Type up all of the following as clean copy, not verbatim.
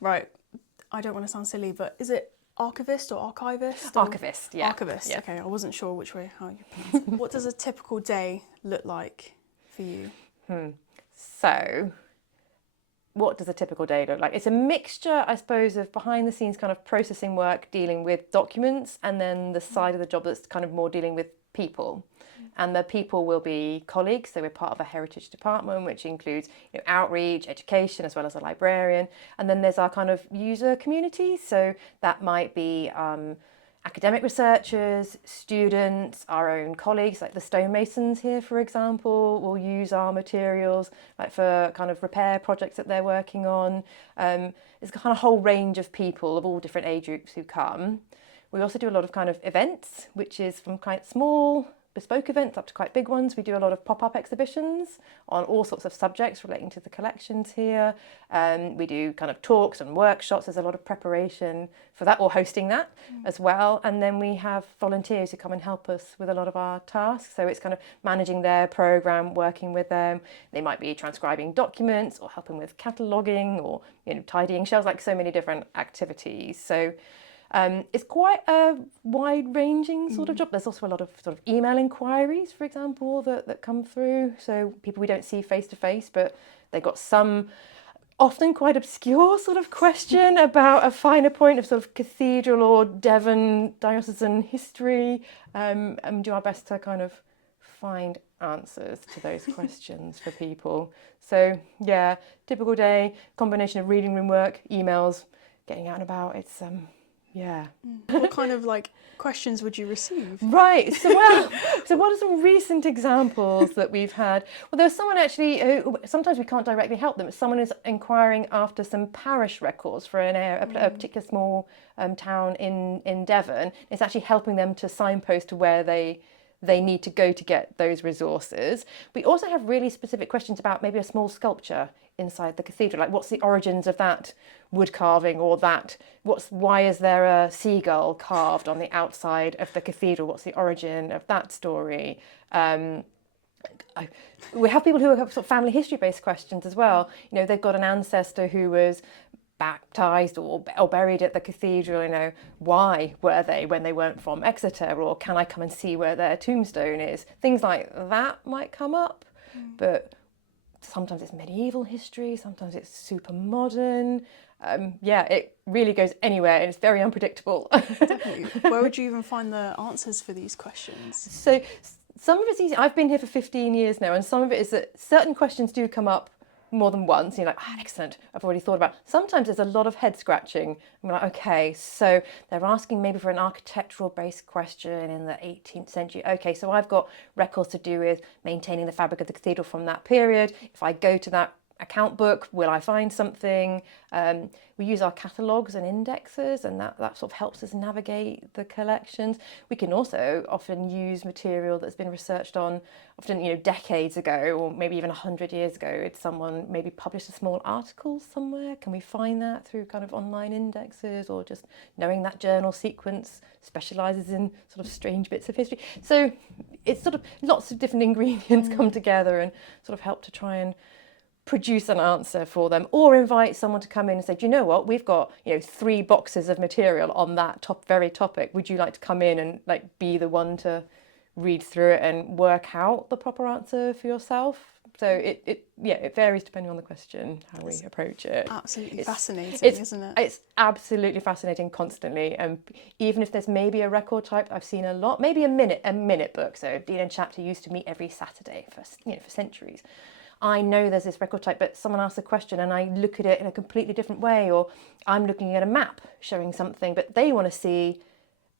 Right. I don't want to sound silly, but is it archivist or archivist? Archivist, yeah. Archivist, yeah. okay. I wasn't sure how you pronounce it. What does a typical day look like for you? So, what does a typical day look like? It's a mixture, I suppose, of behind the scenes kind of processing work, dealing with documents, and then the side of the job that's kind of more dealing with people. And the people will be colleagues, so we're part of a heritage department, which includes outreach, education, as well as a librarian. And then there's our kind of user community, so that might be academic researchers, students, our own colleagues, like the stonemasons here, for example, will use our materials like for kind of repair projects that they're working on. It's a kind of whole range of people of all different age groups who come. We also do a lot of kind of events, which is from quite small bespoke events up to quite big ones. We do a lot of pop-up exhibitions on all sorts of subjects relating to the collections here. We do kind of talks and workshops. There's a lot of preparation for that, or hosting that as well. And then we have volunteers who come and help us with a lot of our tasks. So it's kind of managing their programme, working with them. They might be transcribing documents or helping with cataloguing or tidying shelves, like so many different activities. So it's quite a wide-ranging sort of job. There's also a lot of sort of email inquiries, for example, that come through. So people we don't see face-to-face, but they've got some often quite obscure sort of question about a finer point of sort of cathedral or Devon diocesan history, and do our best to kind of find answers to those questions for people. So yeah, typical day, combination of reading room work, emails, getting out and about. It's yeah. What kind of questions would you receive? Right. So what are some recent examples that we've had? Well, there's someone actually who sometimes we can't directly help them. Someone is inquiring after some parish records for a particular small town in Devon. It's actually helping them to signpost to where they need to go to get those resources. We also have really specific questions about maybe a small sculpture inside the cathedral, like what's the origins of that wood carving, or why is there a seagull carved on the outside of the cathedral? What's the origin of that story? We have people who have sort of family history based questions as well. They've got an ancestor who was baptised or buried at the cathedral, why were they when they weren't from Exeter, or can I come and see where their tombstone is? Things like that might come up, but sometimes it's medieval history, sometimes it's super modern. It really goes anywhere and it's very unpredictable. Definitely. Where would you even find the answers for these questions? So some of it's easy. I've been here for 15 years now, and some of it is that certain questions do come up more than once. You're like, excellent, I've already thought about it. Sometimes there's a lot of head scratching. I'm like, okay, so they're asking maybe for an architectural based question in the 18th century. Okay, so I've got records to do with maintaining the fabric of the cathedral from that period. If I go to that account book, will I find something? We use our catalogues and indexes, and that sort of helps us navigate the collections. We can also often use material that's been researched on often decades ago, or maybe even 100 years ago. It's someone maybe published a small article somewhere. Can we find that through kind of online indexes, or just knowing that journal sequence specialises in sort of strange bits of history? So it's sort of lots of different ingredients come together and sort of help to try and produce an answer for them, or invite someone to come in and say, do you know what, we've got 3 boxes of material on that very topic. Would you like to come in and be the one to read through it and work out the proper answer for yourself? So it varies depending on the question, how we approach it. Absolutely fascinating, isn't it? It's absolutely fascinating constantly. And even if there's maybe a record type, I've seen a lot, maybe a minute book. So Dean and Chapter used to meet every Saturday for centuries. I know there's this record type, but someone asks a question and I look at it in a completely different way, or I'm looking at a map showing something, but they want to see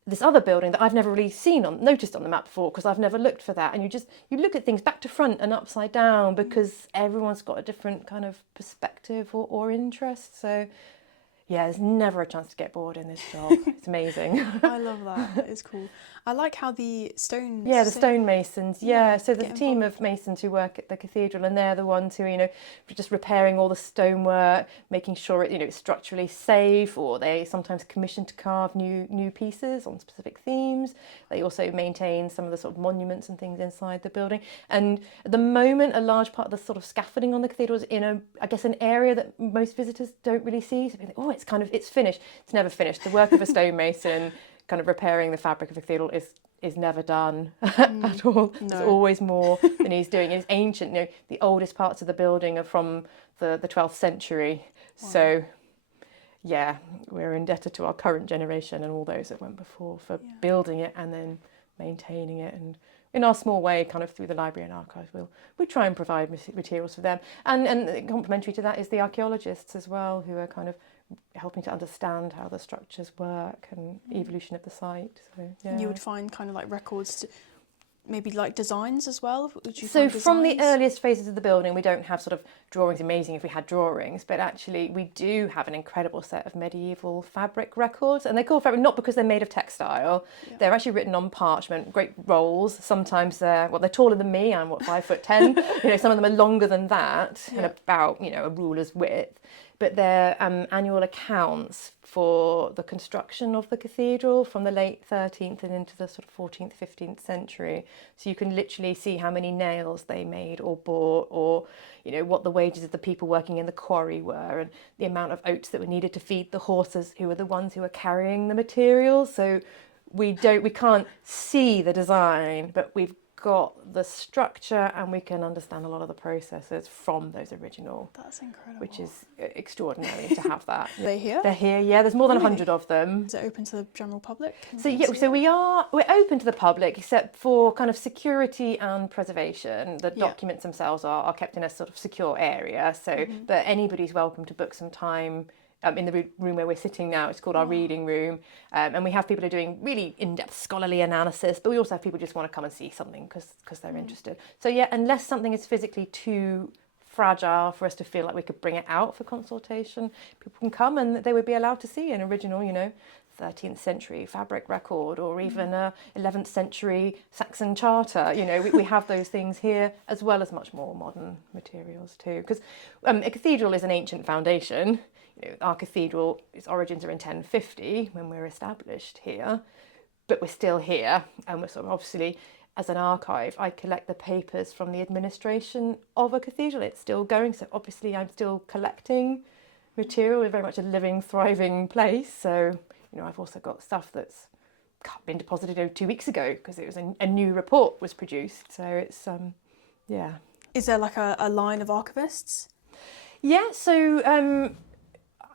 this other building that I've never really noticed on the map before, because I've never looked for that. And you look at things back to front and upside down, because everyone's got a different kind of perspective or interest. So yeah, there's never a chance to get bored in this job. It's amazing. I love that. It's cool. I like how the stones. Yeah, the stonemasons. Yeah, so there's a get team involved. of masons who work at the cathedral, and they're the ones who, you know, just repairing all the stonework, making sure it, you know, it's structurally safe. Or they sometimes commission to carve new pieces on specific themes. They also maintain some of the sort of monuments and things inside the building. And at the moment, a large part of the sort of scaffolding on the cathedral is in I guess, an area that most visitors don't really see. So they think, oh, it's finished. It's never finished. The work of a stonemason, kind of repairing the fabric of the cathedral, is never done at all. No. There's always more than he's doing. It's ancient. You know, the oldest parts of the building are from the 12th century. Wow. So, yeah, we're indebted to our current generation and all those that went before for building it and then maintaining it. And in our small way, kind of through the library and archives, we try and provide materials for them. And complementary to that is the archaeologists as well, who are kind of helping to understand how the structures work and evolution of the site. So, yeah. You would find kind of like records, maybe like designs as well? Would you So find from the designs? earliest phases of the building, we don't have sort of drawings. Amazing if we had drawings, but actually we do have an incredible set of medieval fabric records, and they're called fabric not because they're made of textile. Yeah. They're actually written on parchment, great rolls. Sometimes they're taller than me. I'm 5'10". You know, some of them are longer than that and about, you know, a ruler's width. But they're annual accounts for the construction of the cathedral from the late 13th and into the sort of 14th, 15th century. So you can literally see how many nails they made or bought, or, you know, what the wages of the people working in the quarry were, and the amount of oats that were needed to feed the horses who were the ones who were carrying the materials. So we can't see the design, but we've got the structure and we can understand a lot of the processes from those original. That's incredible. Which is extraordinary to have that. Are they here? They're here, yeah. There's more than Really? 100 of them. Is it open to the general public? So yeah, so we're open to the public, except for kind of security and preservation. The documents themselves are kept in a sort of secure area. So, but anybody's welcome to book some time. In the room where we're sitting now, it's called our reading room, and we have people who are doing really in-depth scholarly analysis, but we also have people who just want to come and see something because they're interested. So yeah, unless something is physically too fragile for us to feel like we could bring it out for consultation, people can come and they would be allowed to see an original, you know, 13th century fabric record, or even a 11th century Saxon charter. You know, we have those things here, as well as much more modern materials too, because a cathedral is an ancient foundation. You know, our cathedral, its origins are in 1050 when we're established here, but we're still here, and we're sort of obviously, as an archive, I collect the papers from the administration of a cathedral. It's still going, so obviously I'm still collecting material. We're very much a living, thriving place. So, you know, I've also got stuff that's been deposited 2 weeks ago because it was a new report was produced. So it's yeah. Is there like a line of archivists? Yeah. So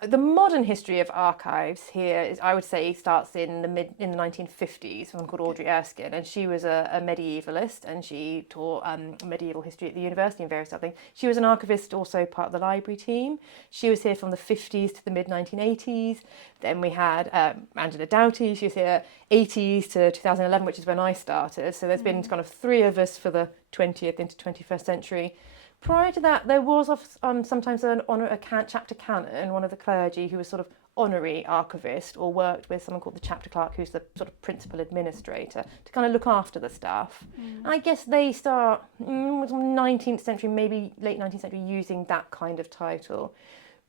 the modern history of archives here is, I would say, starts in the 1950s. Someone called Audrey Erskine, and she was a medievalist, and she taught medieval history at the university and various other things. She was an archivist, also part of the library team. She was here from the 50s to the mid 1980s. Then we had Angela Doughty. She was here 80s to 2011, which is when I started. So there's been kind of three of us for the 20th into 21st century. Prior to that, there was sometimes a chapter canon, one of the clergy who was sort of honorary archivist, or worked with someone called the chapter clerk, who's the sort of principal administrator, to kind of look after the staff. And I guess they start 19th century, maybe late 19th century, using that kind of title.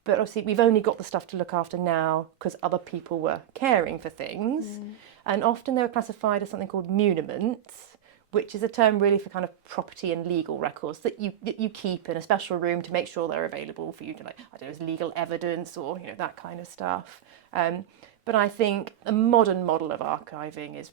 But obviously we've only got the stuff to look after now because other people were caring for things. And often they were classified as something called muniments, which is a term really for kind of property and legal records that you keep in a special room to make sure they're available for you to, like, I don't know, as legal evidence, or, you know, that kind of stuff. But I think a modern model of archiving is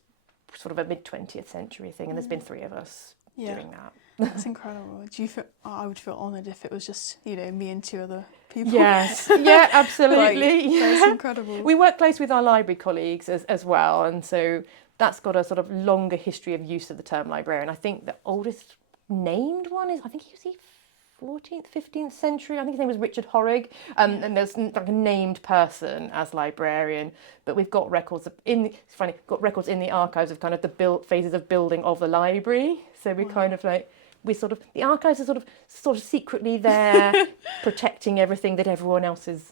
sort of a mid-20th century thing, and there's been three of us doing that. That's incredible. Do you feel? I would feel honoured if it was just, you know, me and two other people. Yes, yeah, absolutely. Like, that's incredible. We work closely with our library colleagues as well, and so that's got a sort of longer history of use of the term librarian. I think the oldest named one is, I think he was the 14th, 15th century. I think his name was Richard Horrig, and there's like a named person as librarian. But we've got records got records in the archives of kind of the phases of building of the library. So we kind of like, the archives are sort of secretly there, protecting everything that everyone else is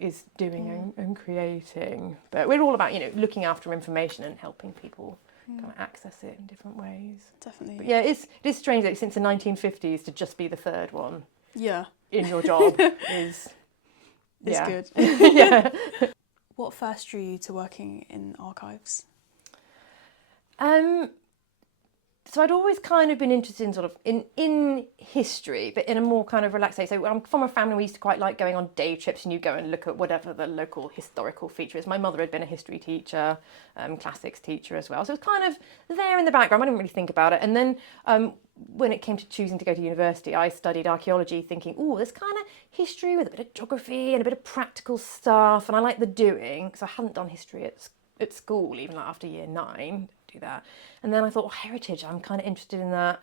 is doing and creating. But we're all about, looking after information and helping people kind of access it in different ways. Definitely. But yeah, it is strange that since the 1950s to just be the third one in your job is good. Yeah. What first drew you to working in archives? So I'd always kind of been interested in sort of in history, but in a more kind of relaxed way. So I'm from a family we used to quite like going on day trips, and you go and look at whatever the local historical feature is. My mother had been a history teacher, classics teacher as well. So it was kind of there in the background. I didn't really think about it. And then when it came to choosing to go to university, I studied archaeology thinking, oh, there's kind of history with a bit of geography and a bit of practical stuff. And I like the doing, because I hadn't done history at school, even like after year 9. Do that. And then I thought, heritage, I'm kind of interested in that.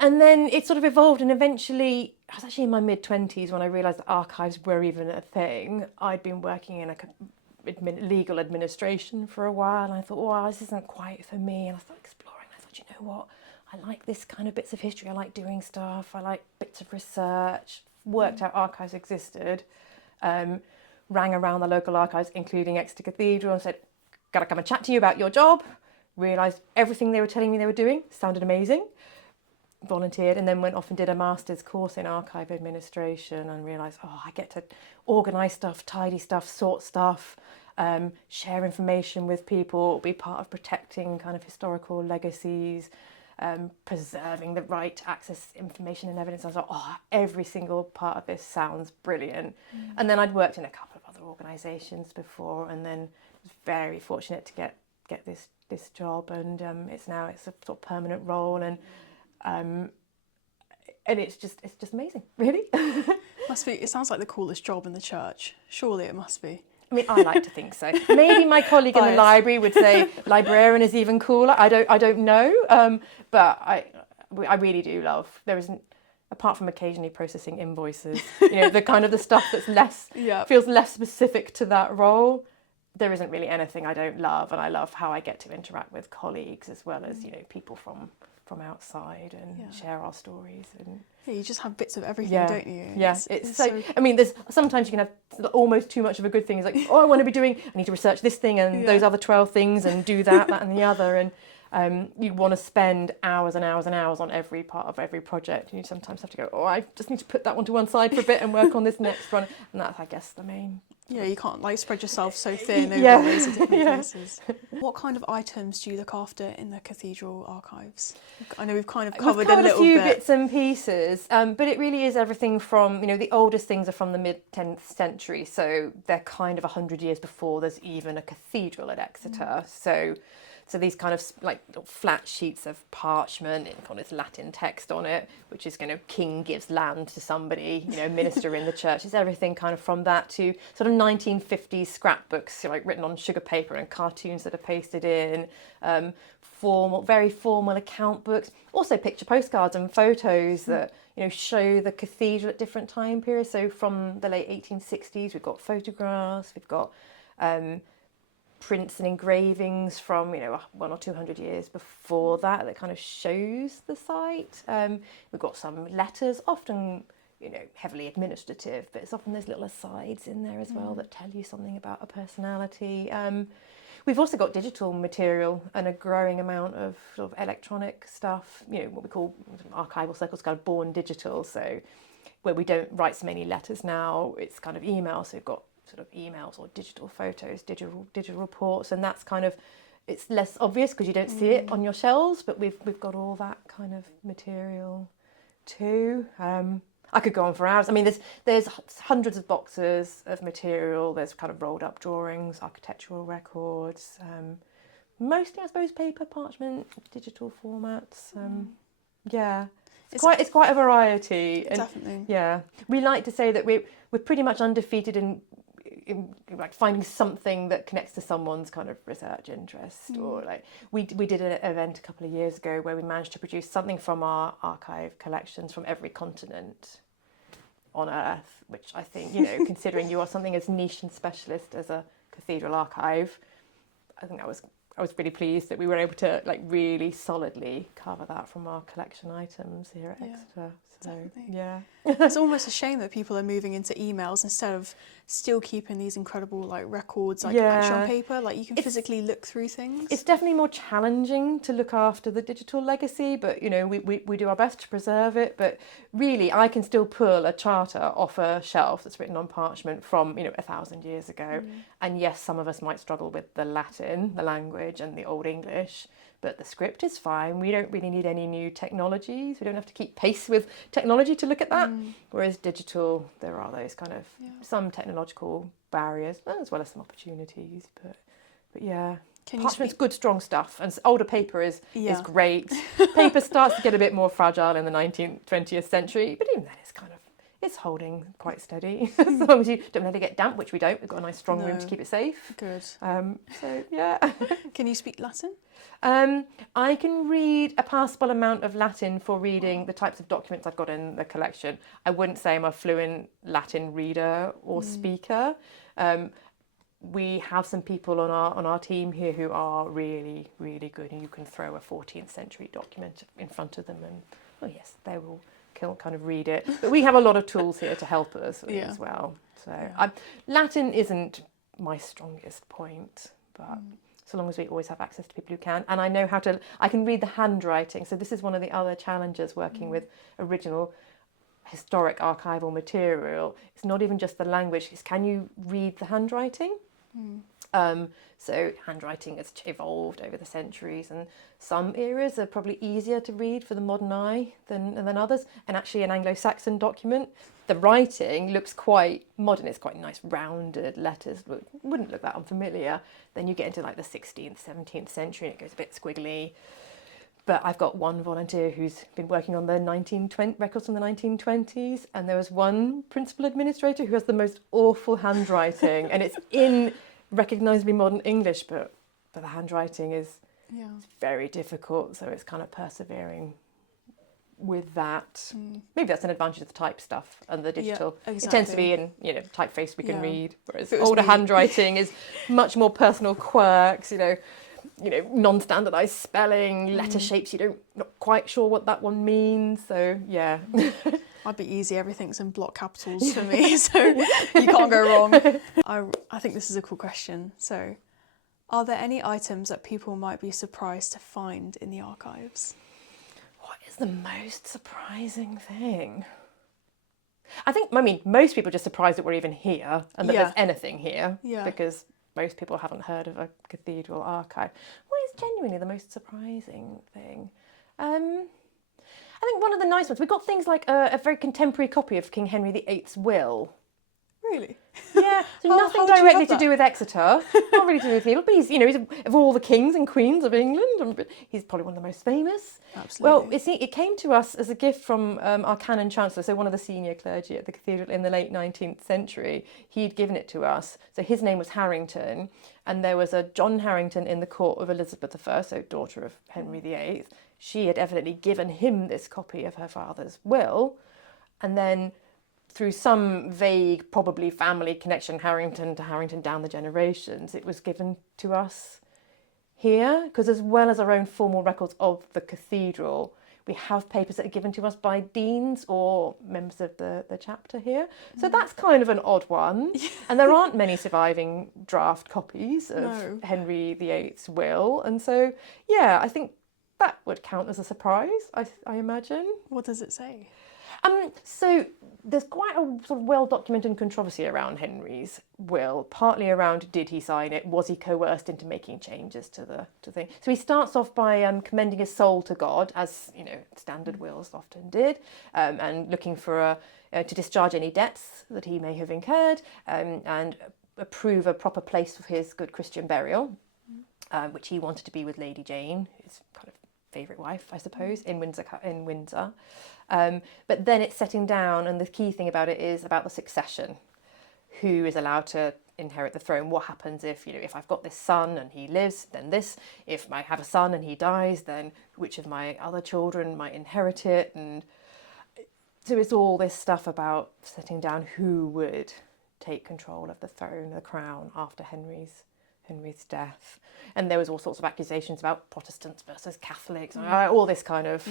And then it sort of evolved, and eventually I was actually in my mid-20s when I realised that archives were even a thing. I'd been working in legal administration for a while, and I thought, wow, this isn't quite for me. And I started exploring. I thought, you know what, I like this kind of bits of history. I like doing stuff. I like bits of research. Worked out archives existed. Rang around the local archives, including Exeter Cathedral, and said, got to come and chat to you about your job. Realised everything they were telling me they were doing sounded amazing. Volunteered, and then went off and did a master's course in archive administration, and realised, I get to organise stuff, tidy stuff, sort stuff, share information with people, be part of protecting kind of historical legacies, preserving the right to access information and evidence. I was like, every single part of this sounds brilliant. And then I'd worked in a couple of other organisations before, and then was very fortunate to get this job, and it's a sort of permanent role, and it's just amazing, really. Must be. It sounds like the coolest job in the church. Surely it must be. I mean, I like to think so. Maybe my colleague in the library would say librarian is even cooler. I don't know, but I really do love. There isn't, apart from occasionally processing invoices, the kind of the stuff that's feels less specific to that role. There isn't really anything I don't love, and I love how I get to interact with colleagues as well as people from outside and share our stories. And you just have bits of everything, don't you? Yes, it's so. I mean, there's sometimes you can have almost too much of a good thing. It's like, I want to be doing. I need to research this thing and those other 12 things and do that and the other, and you want to spend hours and hours and hours on every part of every project. And you sometimes have to go, I just need to put that one to one side for a bit and work on this next one. And that's, I guess, the main. Yeah, you can't spread yourself so thin over loads of different places. What kind of items do you look after in the cathedral archives? I know we've kind of covered a little few bit. bits and pieces, but it really is everything from, the oldest things are from the mid-10th century, so they're kind of 100 years before there's even a cathedral at Exeter. So these kind of like flat sheets of parchment and kind of Latin text on it, which is king gives land to somebody, minister in the church. It's everything kind of from that to sort of 1950s scrapbooks, written on sugar paper, and cartoons that are pasted in, very formal account books, also picture postcards and photos that show the cathedral at different time periods. So from the late 1860s, we've got photographs, we've got prints and engravings from 100 or 200 years before that kind of shows the site. We've got some letters, often heavily administrative, but it's often there's little asides in there as well that tell you something about a personality. We've also got digital material and a growing amount of sort of electronic stuff, what we call archival circles, kind of born digital. So where we don't write so many letters now, it's kind of email. So we've got sort of emails or digital photos, digital reports, and that's kind of, it's less obvious because you don't see it on your shelves, but we've got all that kind of material too. I could go on for hours. I mean, there's hundreds of boxes of material. There's kind of rolled up drawings, architectural records, mostly I suppose paper, parchment, digital formats. It's quite a variety. And, definitely. Yeah, we like to say that we're pretty much undefeated in like finding something that connects to someone's kind of research interest, or like we did an event a couple of years ago where we managed to produce something from our archive collections from every continent on Earth, which I think, considering you are something as niche and specialist as a cathedral archive, I think that was I was really pleased that we were able to like really solidly cover that from our collection items here at Exeter. So, definitely. yeah. It's almost a shame that people are moving into emails instead of still keeping these incredible like records like actually on paper. Like you can physically look through things. It's definitely more challenging to look after the digital legacy, but you know, we do our best to preserve it. But really, I can still pull a charter off a shelf that's written on parchment from, you know, 1,000 years ago. And yes, some of us might struggle with the Latin, the language, and the Old English, but the script is fine. We don't really need any new technologies. We don't have to keep pace with technology to look at that. Whereas digital, there are those kind of some technological barriers as well as some opportunities. But yeah, parchment's good, strong stuff, and older paper is great. Paper starts to get a bit more fragile in the 19th, 20th century, but even then it's holding quite steady. As long as you don't let it get damp, which we don't. We've got a nice strong room to keep it safe. Good. So yeah. Can you speak Latin? I can read a passable amount of Latin for reading the types of documents I've got in the collection. I wouldn't say I'm a fluent Latin reader or speaker. We have some people on our team here who are really, really good, and you can throw a 14th century document in front of them and, oh yes, they will kind of read it. But we have a lot of tools here to help us as well. So Latin isn't my strongest point, but so long as we always have access to people who can. And I know I can read the handwriting. So this is one of the other challenges working with original historic archival material. It's not even just the language, it's can you read the handwriting? So handwriting has evolved over the centuries, and some areas are probably easier to read for the modern eye than others. And actually an Anglo-Saxon document, the writing looks quite modern. It's quite nice rounded letters, wouldn't look that unfamiliar. Then you get into like the 16th, 17th century and it goes a bit squiggly. But I've got one volunteer who's been working on the records from the 1920s, and there was one principal administrator who has the most awful handwriting, and it's in recognisably modern English, but the handwriting is very difficult, so it's kind of persevering with that. Maybe that's an advantage of the type stuff and the digital. It tends to be in, you know, typeface we can read, whereas older handwriting is much more personal quirks, you know, non-standardised spelling, letter shapes, not quite sure what that one means. So, yeah. Might be easy, everything's in block capitals for me, so you can't go wrong. I think this is a cool question. So, are there any items that people might be surprised to find in the archives? What is the most surprising thing? I mean, most people are just surprised that we're even here and that there's anything here, because most people haven't heard of a cathedral archive. What is genuinely the most surprising thing? I think one of the nice ones, we've got things like a very contemporary copy of King Henry VIII's will. Really? Yeah, so nothing directly to do with Exeter, not really to do with cathedral, but he's of all the kings and queens of England, he's probably one of the most famous. Absolutely. Well, it came to us as a gift from our canon chancellor, so one of the senior clergy at the cathedral in the late 19th century. He'd given it to us. So his name was Harrington, and there was a John Harrington in the court of Elizabeth I, so daughter of Henry VIII. She had evidently given him this copy of her father's will, and then through some vague, probably family connection, Harrington to Harrington down the generations, it was given to us here, because as well as our own formal records of the cathedral, we have papers that are given to us by deans or members of the chapter here. So that's kind of an odd one. And there aren't many surviving draft copies of Henry VIII's will. And so, yeah, I think that would count as a surprise, I imagine. What does it say? So there's quite a sort of well-documented controversy around Henry's will, partly around did he sign it, was he coerced into making changes to the thing. So he starts off by commending his soul to God, as standard wills often did, and looking for to discharge any debts that he may have incurred, and approve a proper place for his good Christian burial, which he wanted to be with Lady Jane, his kind of favourite wife, I suppose, in Windsor. But then it's setting down, and the key thing about it is about the succession. Who is allowed to inherit the throne? What happens if I've got this son and he lives, then this. If I have a son and he dies, then which of my other children might inherit it? And so it's all this stuff about setting down who would take control of the throne, the crown, after Henry's Henry's death. And there was all sorts of accusations about Protestants versus Catholics, all this kind of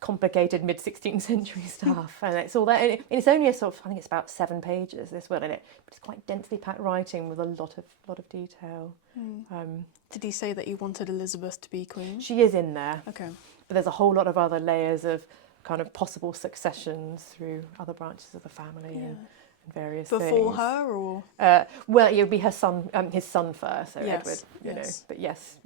complicated mid-16th century stuff. And it's all that. And it's only a sort of, I think it's about 7 pages, this will, in it. But it's quite densely packed writing with a lot of detail. Did he say that he wanted Elizabeth to be queen? She is in there. Okay. But there's a whole lot of other layers of kind of possible successions through other branches of the family and various things. Before her, or? Well, it would be her son, his son first, so Yes, Edward, you know. yes. But yes,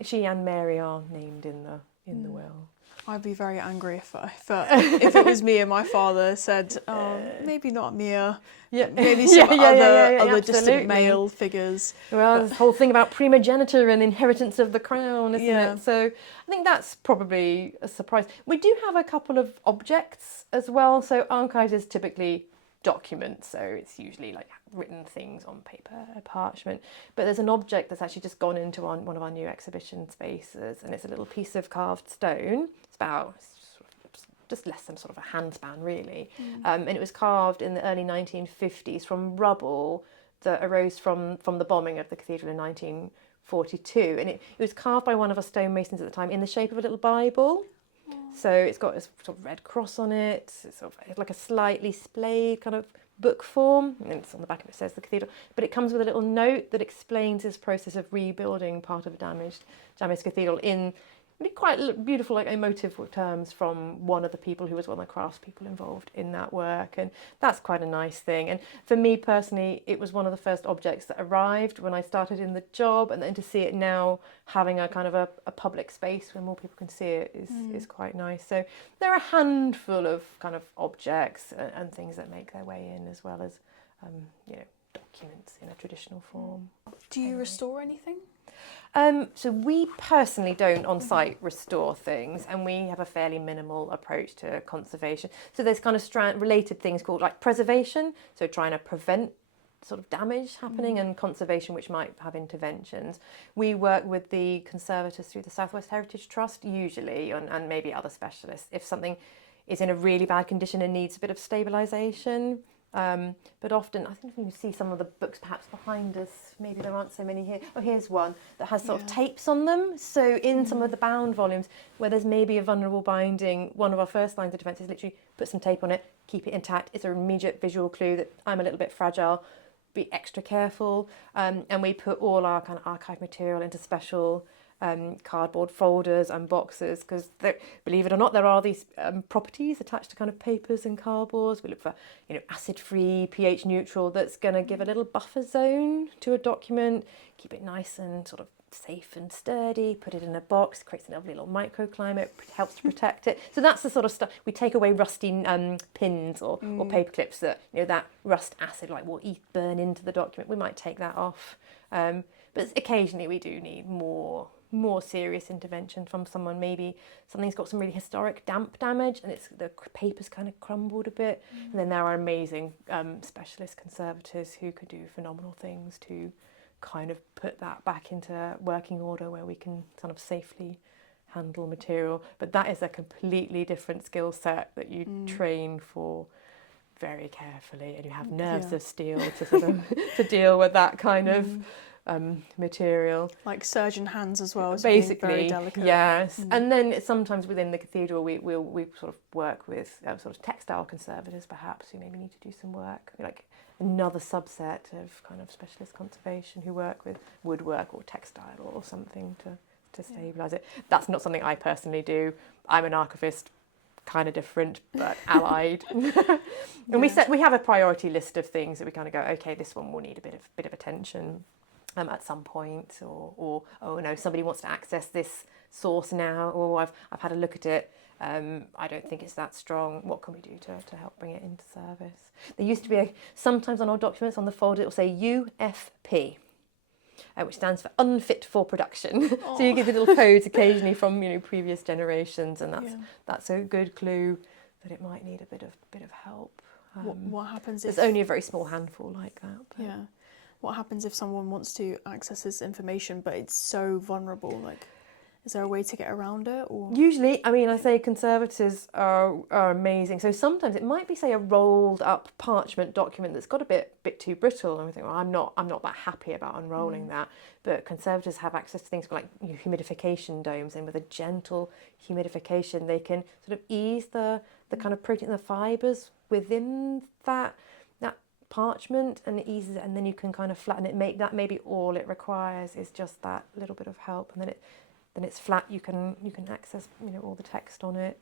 she and Mary are named in the will. I'd be very angry if it was me and my father said, maybe not Mia, maybe some other distant male figures. Well, this whole thing about primogeniture and inheritance of the crown, isn't it? So I think that's probably a surprise. We do have a couple of objects as well. So archivists typically document, so it's usually like written things on paper, parchment, but there's an object that's actually just gone into one of our new exhibition spaces, and it's a little piece of carved stone. It's about just less than sort of a handspan really, and it was carved in the early 1950s from rubble that arose from the bombing of the cathedral in 1942, and it was carved by one of our stonemasons at the time in the shape of a little Bible. So it's got a sort of red cross on it. It's sort of like a slightly splayed kind of book form, and it's on the back of it says the cathedral. But it comes with a little note that explains this process of rebuilding part of a damaged cathedral in really quite beautiful, like emotive terms from one of the people who was one of the craftspeople involved in that work, and that's quite a nice thing. And for me personally, it was one of the first objects that arrived when I started in the job, and then to see it now having a kind of a public space where more people can see it is quite nice. So there are a handful of kind of objects and things that make their way in, as well as documents in a traditional form. Do you restore anything? So we personally don't on site restore things, and we have a fairly minimal approach to conservation. So there's kind of related things called like preservation, so trying to prevent sort of damage happening, and conservation, which might have interventions. We work with the conservators through the South West Heritage Trust usually, and maybe other specialists if something is in a really bad condition and needs a bit of stabilisation. But often, I think you see some of the books perhaps behind us, maybe there aren't so many here. Oh, here's one that has sort of tapes on them. So in some of the bound volumes where there's maybe a vulnerable binding, one of our first lines of defence is literally put some tape on it, keep it intact. It's an immediate visual clue that I'm a little bit fragile, be extra careful. And we put all our kind of archive material into special cardboard folders and boxes, because believe it or not, there are these properties attached to kind of papers and cardboards. We look for acid-free, pH neutral, that's going to give a little buffer zone to a document, keep it nice and sort of safe and sturdy, put it in a box, creates a lovely little microclimate, helps to protect it. So that's the sort of stuff. We take away rusty pins or paper clips that that rust acid will burn into the document. We might take that off, but occasionally we do need more serious intervention from someone. Maybe something's got some really historic damp damage and the paper's kind of crumbled a bit, and then there are amazing specialist conservators who could do phenomenal things to kind of put that back into working order, where we can kind of safely handle material. But that is a completely different skill set that you train for very carefully, and you have nerves of steel to sort of to deal with that kind of material. Like surgeon hands as well, so basically, very delicate. Yes. And then sometimes within the cathedral we sort of work with sort of textile conservators perhaps, who maybe need to do some work, like another subset of kind of specialist conservation who work with woodwork or textile or something to stabilise it. That's not something I personally do. I'm an archivist, kind of different but allied. And we have a priority list of things that we kind of go, okay, this one will need a bit of attention at some point, or oh no, somebody wants to access this source now, or I've had a look at it, I don't think it's that strong, what can we do to help bring it into service? There used to be sometimes on our documents on the folder it will say UFP, which stands for unfit for production. So you get the little codes occasionally from previous generations, and that's a good clue that it might need a bit of help. What happens if... There's only a very small handful like that. But... Yeah. What happens if someone wants to access this information but it's so vulnerable? Is there a way to get around it? Or Usually, I mean, I say conservators are amazing. So sometimes it might be, say, a rolled up parchment document that's got a bit too brittle, and we think, well, I'm not that happy about unrolling that. But conservators have access to things like humidification domes, and with a gentle humidification, they can sort of ease the kind of protein, the fibres within that parchment, and it eases it, and then you can kind of flatten it. That maybe all it requires is just that little bit of help, and then it's flat. You can access all the text on it.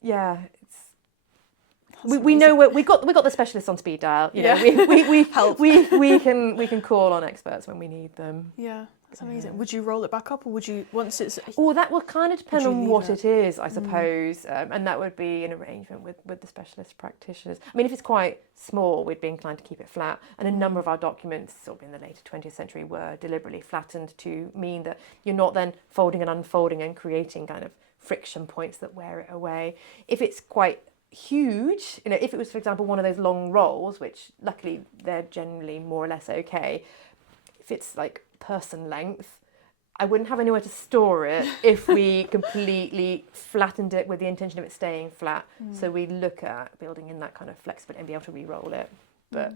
Yeah, we know we got the specialists on speed dial. You know, we can call on experts when we need them. Yeah, that's amazing. Would you roll it back up, or would you, once it's? Oh, that will kind of depend on what it is, I suppose, and that would be an arrangement with the specialist practitioners. I mean, if it's quite small, we'd be inclined to keep it flat, and a number of our documents, sort of in the later 20th century, were deliberately flattened to mean that you're not then folding and unfolding and creating kind of friction points that wear it away. If it's quite huge, if it was, for example, one of those long rolls, which luckily they're generally more or less okay, if it's like person length, I wouldn't have anywhere to store it if we completely flattened it with the intention of it staying flat. So we look at building in that kind of flexibility and be able to re-roll it, but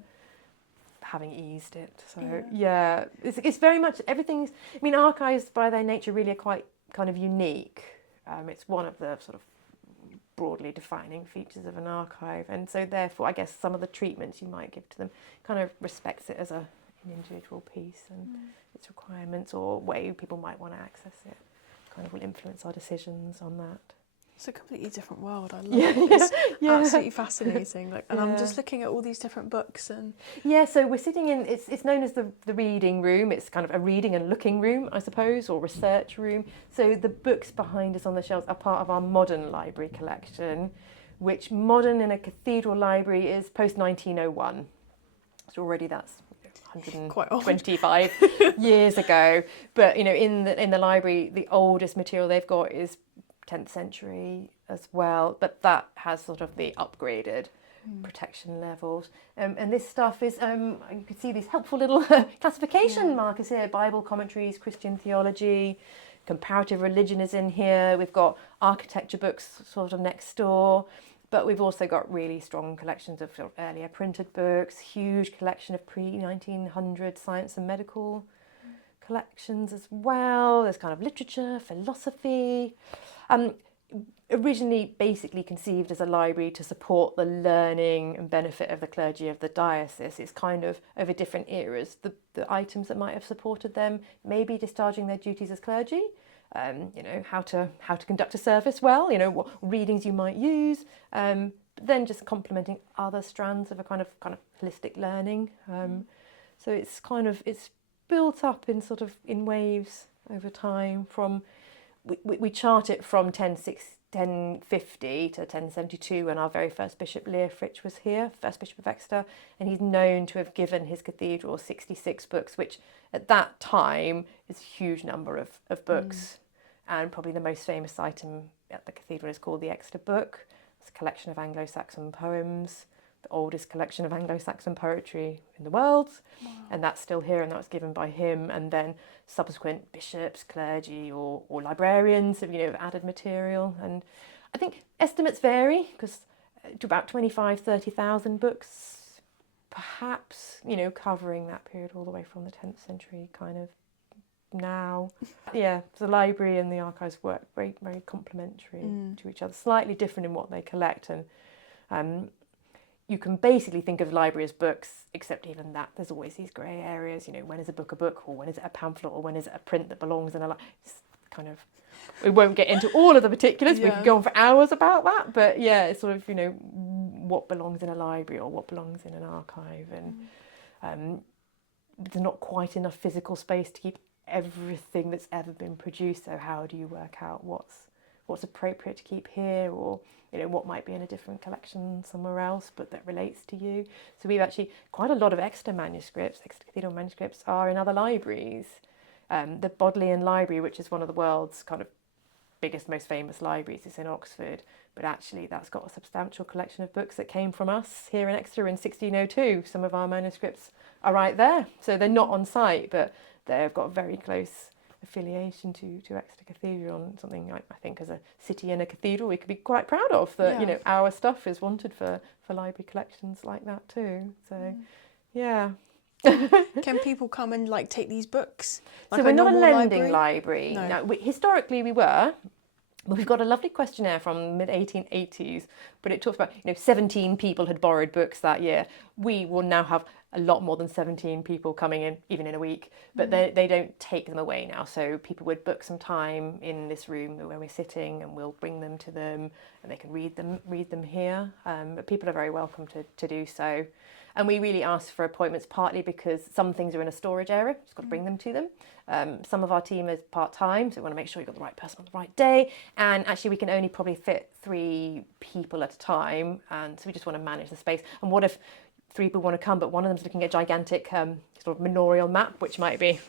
having eased it. So yeah, it's very much everything's. I mean, archives by their nature really are quite kind of unique. It's one of the sort of broadly defining features of an archive, and so therefore I guess some of the treatments you might give to them kind of respects it as an individual piece, and its requirements or way people might want to access it kind of will influence our decisions on that. It's a completely different world. I love it. It's absolutely fascinating. And I'm just looking at all these different books and. Yeah, so we're sitting in. It's known as the reading room. It's kind of a reading and looking room, I suppose, or research room. So the books behind us on the shelves are part of our modern library collection, which modern in a cathedral library is post 1901. So already that's 125 years ago. But in the library, the oldest material they've got is 10th century as well, but that has sort of the upgraded protection levels. And this stuff is, you can see these helpful little classification markers here: Bible commentaries, Christian theology, comparative religion is in here. We've got architecture books sort of next door, but we've also got really strong collections of sort of earlier printed books, huge collection of pre-1900 science and medical collections as well. There's kind of literature, philosophy. Originally basically conceived as a library to support the learning and benefit of the clergy of the diocese. It's kind of over different eras, the items that might have supported them, maybe discharging their duties as clergy, how to conduct a service well, what readings you might use, but then just complementing other strands of a kind of holistic learning. So it's built up in waves over time. From we chart it from 1050 to 1072, when our very first bishop, Leofric, was here, first bishop of Exeter, and he's known to have given his cathedral 66 books, which at that time is a huge number of books. And probably the most famous item at the cathedral is called the Exeter Book. It's a collection of Anglo-Saxon poems, the oldest collection of Anglo-Saxon poetry in the world. Wow. And that's still here, and that was given by him, and then subsequent bishops, clergy or librarians have added material. And I think estimates vary, because to about 30,000 books perhaps, covering that period all the way from the 10th century kind of now. Yeah, the library and the archives work very, very complementary to each other, slightly different in what they collect. And you can basically think of library as books, except even that there's always these grey areas. When is a book, or when is it a pamphlet, or when is it a print that belongs in a it's kind of, we won't get into all of the particulars. We could go on for hours about that, but yeah, it's sort of what belongs in a library or what belongs in an archive, and there's not quite enough physical space to keep everything that's ever been produced. So how do you work out what's appropriate to keep here, or what might be in a different collection somewhere else but that relates to you? So we've actually, quite a lot of Exeter Cathedral manuscripts are in other libraries. The Bodleian Library, which is one of the world's kind of biggest, most famous libraries, is in Oxford, but actually that's got a substantial collection of books that came from us here in Exeter in 1602. Some of our manuscripts are right there, so they're not on site, but they've got very close affiliation to Exeter Cathedral, and something I think as a city and a cathedral we could be quite proud of, that you know, our stuff is wanted for library collections like that too. So yeah. Can people come and like take these books? Like So we're not a normal lending library. No. Now, historically we were. But we've got a lovely questionnaire from the mid-1880s, but it talks about, you know, 17 people had borrowed books that year. We will now have a lot more than 17 people coming in, even in a week, but they don't take them away now. So people would book some time in this room where we're sitting, and we'll bring them to them, and they can read them here. But people are very welcome to do so. And we really ask for appointments partly because some things are in a storage area, just got to bring them to them. Some of our team is part-time, so we want to make sure you've got the right person on the right day. And actually we can only probably fit 3 people at a time, and so we just want to manage the space. And what if 3 people want to come, but one of them's looking at a gigantic sort of manorial map, which might be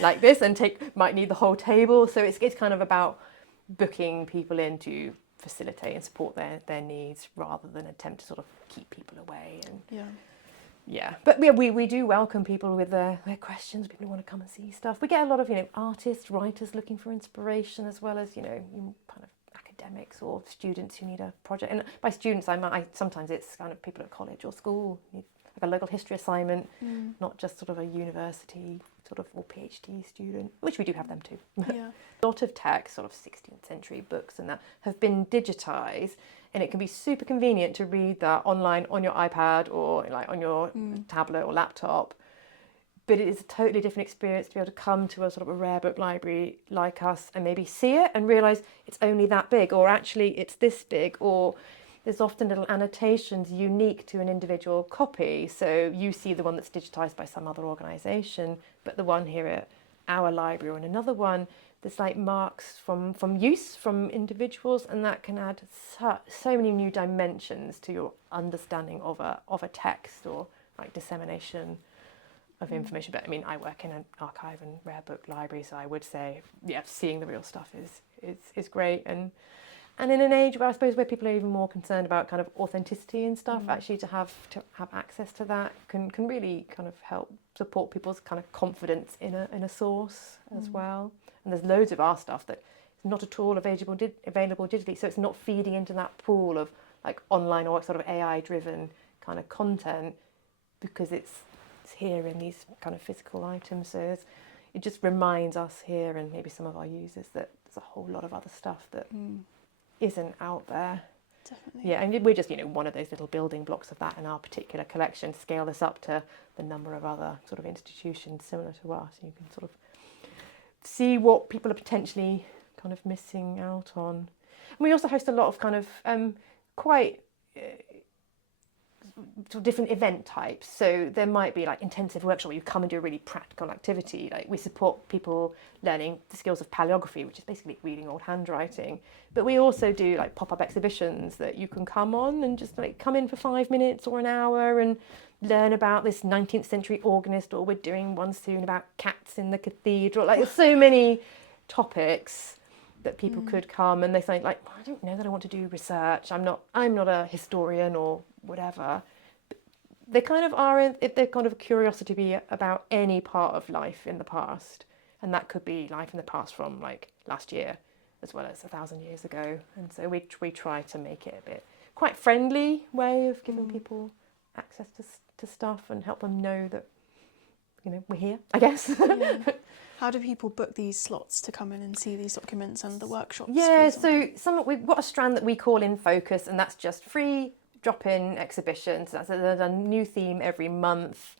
like this, and might need the whole table. So it's kind of about booking people in to facilitate and support their needs, rather than attempt to sort of keep people away. And yeah, but we do welcome people with their questions, people who want to come and see stuff. We get a lot of, you know, artists, writers looking for inspiration, as well as, you know, kind of academics or students who need a project. And by students, I sometimes it's kind of people at college or school, like a local history assignment, not just sort of a university sort of or PhD student, which we do have them too. Yeah. A lot of text, sort of 16th century books and that, have been digitised, and it can be super convenient to read that online on your iPad or like on your tablet or laptop. But it is a totally different experience to be able to come to a sort of a rare book library like us and maybe see it and realise it's only that big, or actually it's this big, or there's often little annotations unique to an individual copy. So you see the one that's digitised by some other organisation, but the one here at our library or in another one, there's like marks from use from individuals, and that can add so many new dimensions to your understanding of a text or like dissemination of information. But I mean, I work in an archive and rare book library, so I would say, yeah, seeing the real stuff is great. And in an age where I suppose where people are even more concerned about kind of authenticity and stuff, actually to have access to that can really kind of help support people's kind of confidence in a source as well. And there's loads of our stuff that is not at all available digitally, so it's not feeding into that pool of like online or sort of AI driven kind of content, because it's here in these kind of physical items. So it just reminds us here, and maybe some of our users, that there's a whole lot of other stuff that isn't out there. Definitely. Yeah, and we're just, you know, one of those little building blocks of that in our particular collection. Scale this up to the number of other sort of institutions similar to us, you can sort of see what people are potentially kind of missing out on. And we also host a lot of kind of quite sort of different event types. So there might be like intensive workshop where you come and do a really practical activity. Like we support people learning the skills of paleography, which is basically reading old handwriting. But we also do like pop-up exhibitions that you can come on and just like come in for 5 minutes or an hour and learn about this 19th century organist, or we're doing one soon about cats in the cathedral. Like there's so many topics that people could come, and they say like, I don't know that I want to do research. I'm not a historian or whatever. But they kind of are. They're kind of a curiosity to be about any part of life in the past, and that could be life in the past from like last year as well as 1,000 years ago. And so we try to make it a bit quite friendly way of giving people access to stuff and help them know that, you know, we're here, I guess. Yeah. How do people book these slots to come in and see these documents and the workshops? Yeah, so we've got a strand that we call In Focus, and that's just free drop-in exhibitions. That's a new theme every month.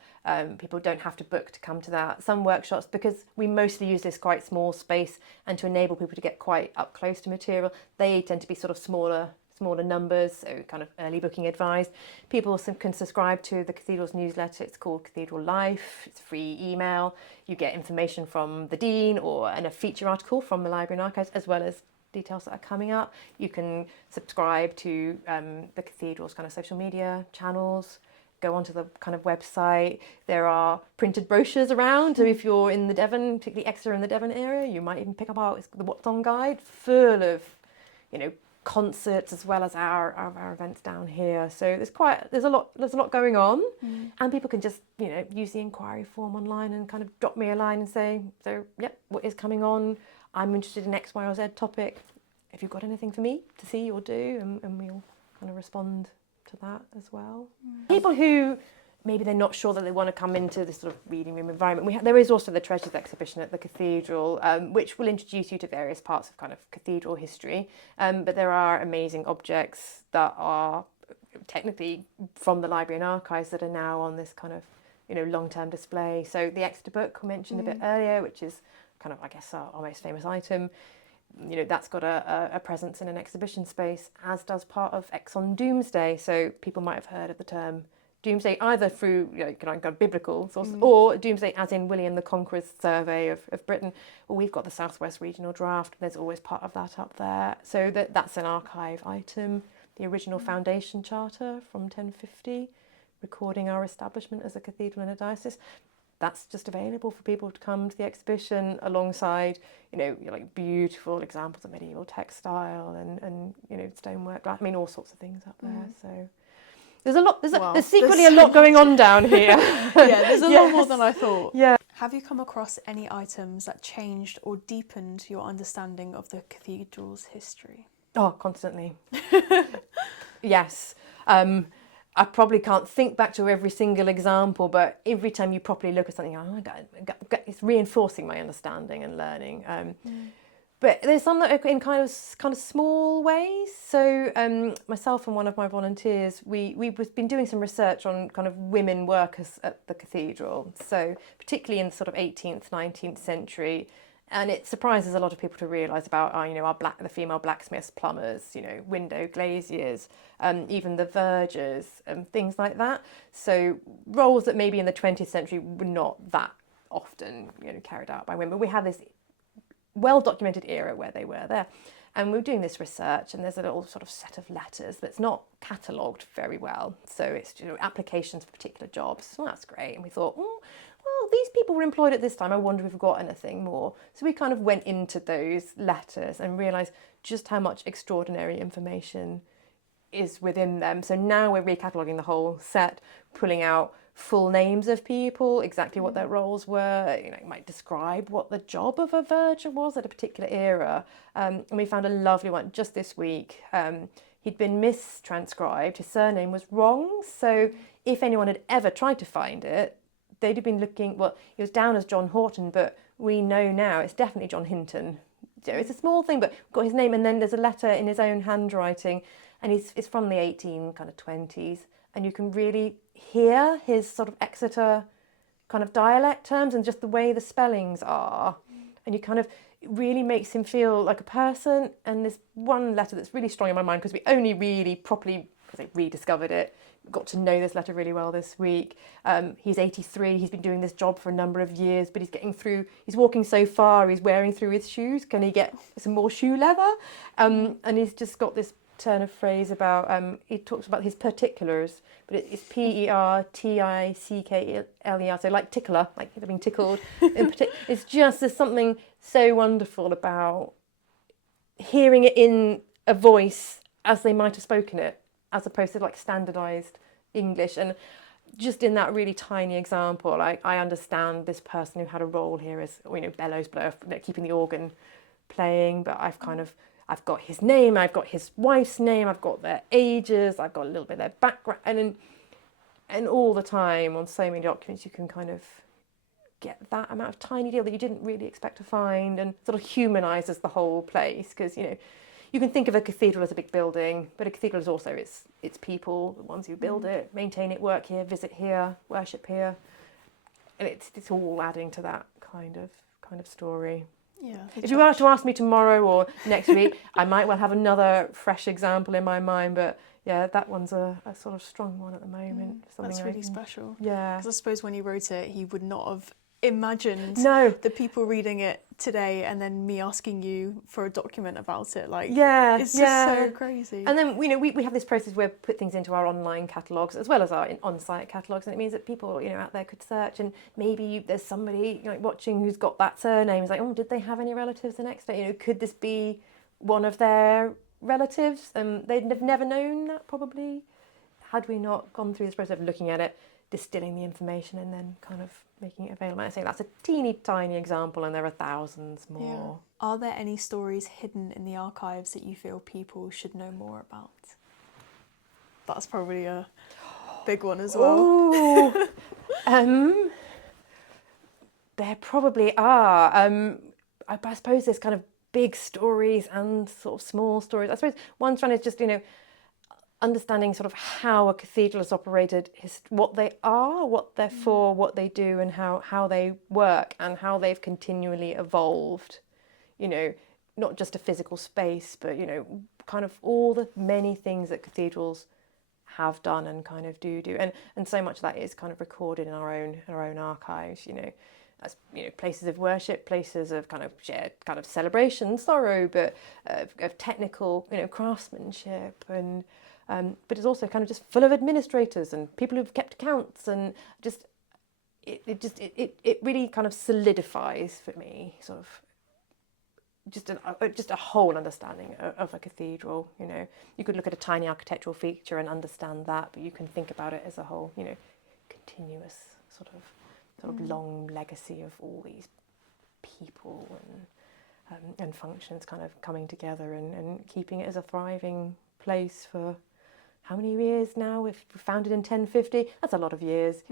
People don't have to book to come to that. Some workshops, because we mostly use this quite small space, and to enable people to get quite up close to material, they tend to be sort of smaller numbers, so kind of early booking advised. People also can subscribe to the Cathedral's newsletter. It's called Cathedral Life. It's free email. You get information from the Dean and a feature article from the Library and Archives, as well as details that are coming up. You can subscribe to the Cathedral's kind of social media channels, go onto the kind of website. There are printed brochures around, so if you're in the Devon, particularly Exeter and the Devon area, you might even pick up the What's On guide, full of, you know, concerts as well as our events down here. So there's a lot going on, and people can just use the inquiry form online and kind of drop me a line and say, so yep, what is coming on? I'm interested in X, Y, or Z topic. Have you got anything for me to see or do? And we'll kind of respond to that as well. People who maybe they're not sure that they want to come into this sort of reading room environment. There is also the Treasures exhibition at the Cathedral, which will introduce you to various parts of kind of cathedral history. But there are amazing objects that are technically from the library and archives that are now on this kind of long-term display. So the Exeter Book we mentioned a bit earlier, which is kind of, I guess, our most famous item. That's got a presence in an exhibition space, as does part of Exon Doomsday. So people might have heard of the term Doomsday either through kind of biblical sources or Doomsday as in William the Conqueror's survey of Britain. Well, we've got the Southwest Regional Draft. There's always part of that up there. So that's an archive item. The original foundation charter from 1050, recording our establishment as a cathedral and a diocese. That's just available for people to come to the exhibition alongside, like beautiful examples of medieval textile and stonework. I mean, all sorts of things up there. So there's a lot. There's secretly a lot going on down here. Yeah, there's a lot more than I thought. Yeah. Have you come across any items that changed or deepened your understanding of the cathedral's history? Oh, constantly. Yes. I probably can't think back to every single example, but every time you properly look at something, oh my God, it's reinforcing my understanding and learning. But there's some that are in kind of small ways. So myself and one of my volunteers, we've been doing some research on kind of women workers at the cathedral. So particularly in the sort of 18th, 19th century. And it surprises a lot of people to realise about, the female blacksmiths, plumbers, window glaziers, even the vergers, things like that. So roles that maybe in the 20th century were not that often, carried out by women. But we have this well-documented era where they were there. And we're doing this research, and there's a little sort of set of letters that's not catalogued very well. So it's applications for particular jobs. Well, that's great. And we thought, well, these people were employed at this time. I wonder if we've got anything more. So we kind of went into those letters and realised just how much extraordinary information is within them. So now we're recataloguing the whole set, pulling out full names of people, exactly what their roles were. It might describe what the job of a verger was at a particular era. And we found a lovely one just this week. He'd been mistranscribed. His surname was wrong. So if anyone had ever tried to find it, they'd have been looking, well, he was down as John Horton, but we know now it's definitely John Hinton. So it's a small thing, but we've got his name, and then there's a letter in his own handwriting, and it's from the 1820s, and you can really hear his sort of Exeter kind of dialect terms and just the way the spellings are, and you kind of, it really makes him feel like a person. And there's one letter that's really strong in my mind because we only really properly rediscovered it, got to know this letter really well this week. He's 83, he's been doing this job for a number of years, but he's walking so far, he's wearing through his shoes. Can he get some more shoe leather? And he's just got this turn of phrase about, he talks about his particulars, but it's Pertickler, so like tickler, like they're being tickled. It's just, there's something so wonderful about hearing it in a voice as they might have spoken it, as opposed to like standardised English. And just in that really tiny example, like I understand this person who had a role here as, bellows blower, keeping the organ playing, but I've got his name, I've got his wife's name, I've got their ages, I've got a little bit of their background, and all the time on so many documents you can kind of get that amount of tiny detail that you didn't really expect to find, and sort of humanises the whole place, because you can think of a cathedral as a big building, but a cathedral is also its people, the ones who build it, maintain it, work here, visit here, worship here, and it's all adding to that kind of story. Yeah. If you were to ask me tomorrow or next week, I might well have another fresh example in my mind, but yeah, that one's a sort of strong one at the moment. That's really special. Yeah. Because I suppose when he wrote it, he would not have imagined the people reading it today and then me asking you for a document about it. Like, it's just so crazy. And then, we have this process where we put things into our online catalogues as well as our on-site catalogues, and it means that people, out there could search, and maybe there's somebody watching who's got that surname. It's like, oh, did they have any relatives in Exeter? Could this be one of their relatives, they'd have never known that probably had we not gone through this process of looking at it, distilling the information and then kind of making it available. I think that's a teeny tiny example, and there are thousands more. Are there any stories hidden in the archives that you feel people should know more about? That's probably a big one as well. Ooh. There probably are. I suppose there's kind of big stories and sort of small stories. I suppose one strand is just, understanding sort of how a cathedral is operated, what they are, what they're for, what they do, and how they work, and how they've continually evolved. Not just a physical space, but, kind of all the many things that cathedrals have done and kind of do. And so much of that is kind of recorded in our own archives, as places of worship, places of kind of shared kind of celebration, sorrow, but of technical, craftsmanship, and but it's also kind of just full of administrators and people who've kept accounts, and it really kind of solidifies for me sort of just a whole understanding of a cathedral. You could look at a tiny architectural feature and understand that, but you can think about it as a whole, continuous sort of long legacy of all these people and functions kind of coming together and keeping it as a thriving place for how many years now? If we're founded in 1050, that's a lot of years.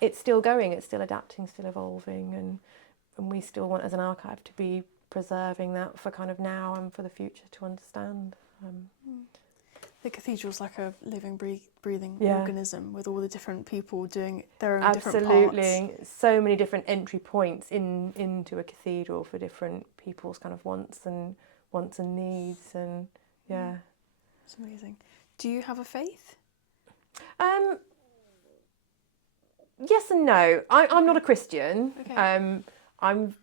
It's still going, it's still adapting, still evolving, and we still want as an archive to be preserving that for kind of now and for the future to understand. The cathedral's like a living, breathing organism with all the different people doing their own different parts. Absolutely. So many different entry points into a cathedral for different people's kind of wants and needs, and It's amazing. Do you have a faith? Yes and no. I'm not a Christian. Okay. I'm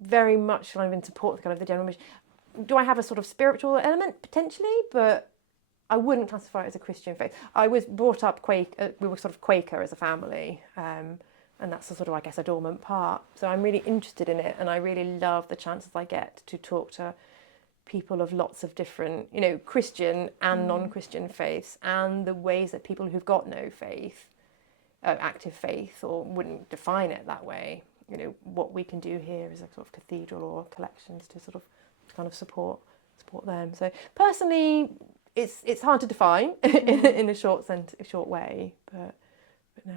very much kind of in support of kind of the general mission. Do I have a sort of spiritual element? Potentially, but I wouldn't classify it as a Christian faith. I was brought up we were sort of Quaker as a family, and that's a sort of, I guess, a dormant part. So I'm really interested in it, and I really love the chances I get to talk to people of lots of different, Christian and non-Christian faiths, and the ways that people who've got no faith, active faith, or wouldn't define it that way, what we can do here as a sort of cathedral or collections to sort of kind of support them. So personally, it's hard to define in a short way, but no.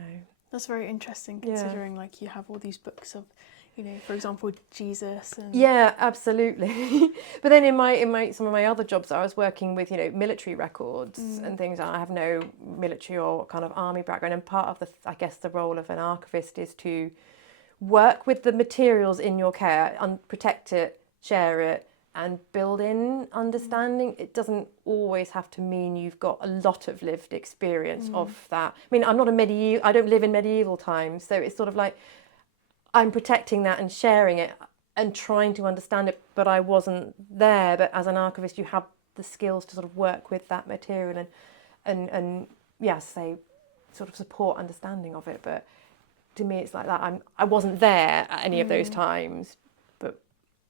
That's very interesting, considering like you have all these books of, for example, Jesus. And yeah, absolutely. But then in my some of my other jobs, I was working with military records and things. I have no military or kind of army background, and part of the role of an archivist is to work with the materials in your care and protect it, share it, and build in understanding. It doesn't always have to mean you've got a lot of lived experience of that. I mean, I don't live in medieval times, so it's sort of like I'm protecting that and sharing it and trying to understand it, but I wasn't there. But as an archivist, you have the skills to sort of work with that material and sort of support understanding of it. But to me, it's like that. I wasn't there at any of those times, but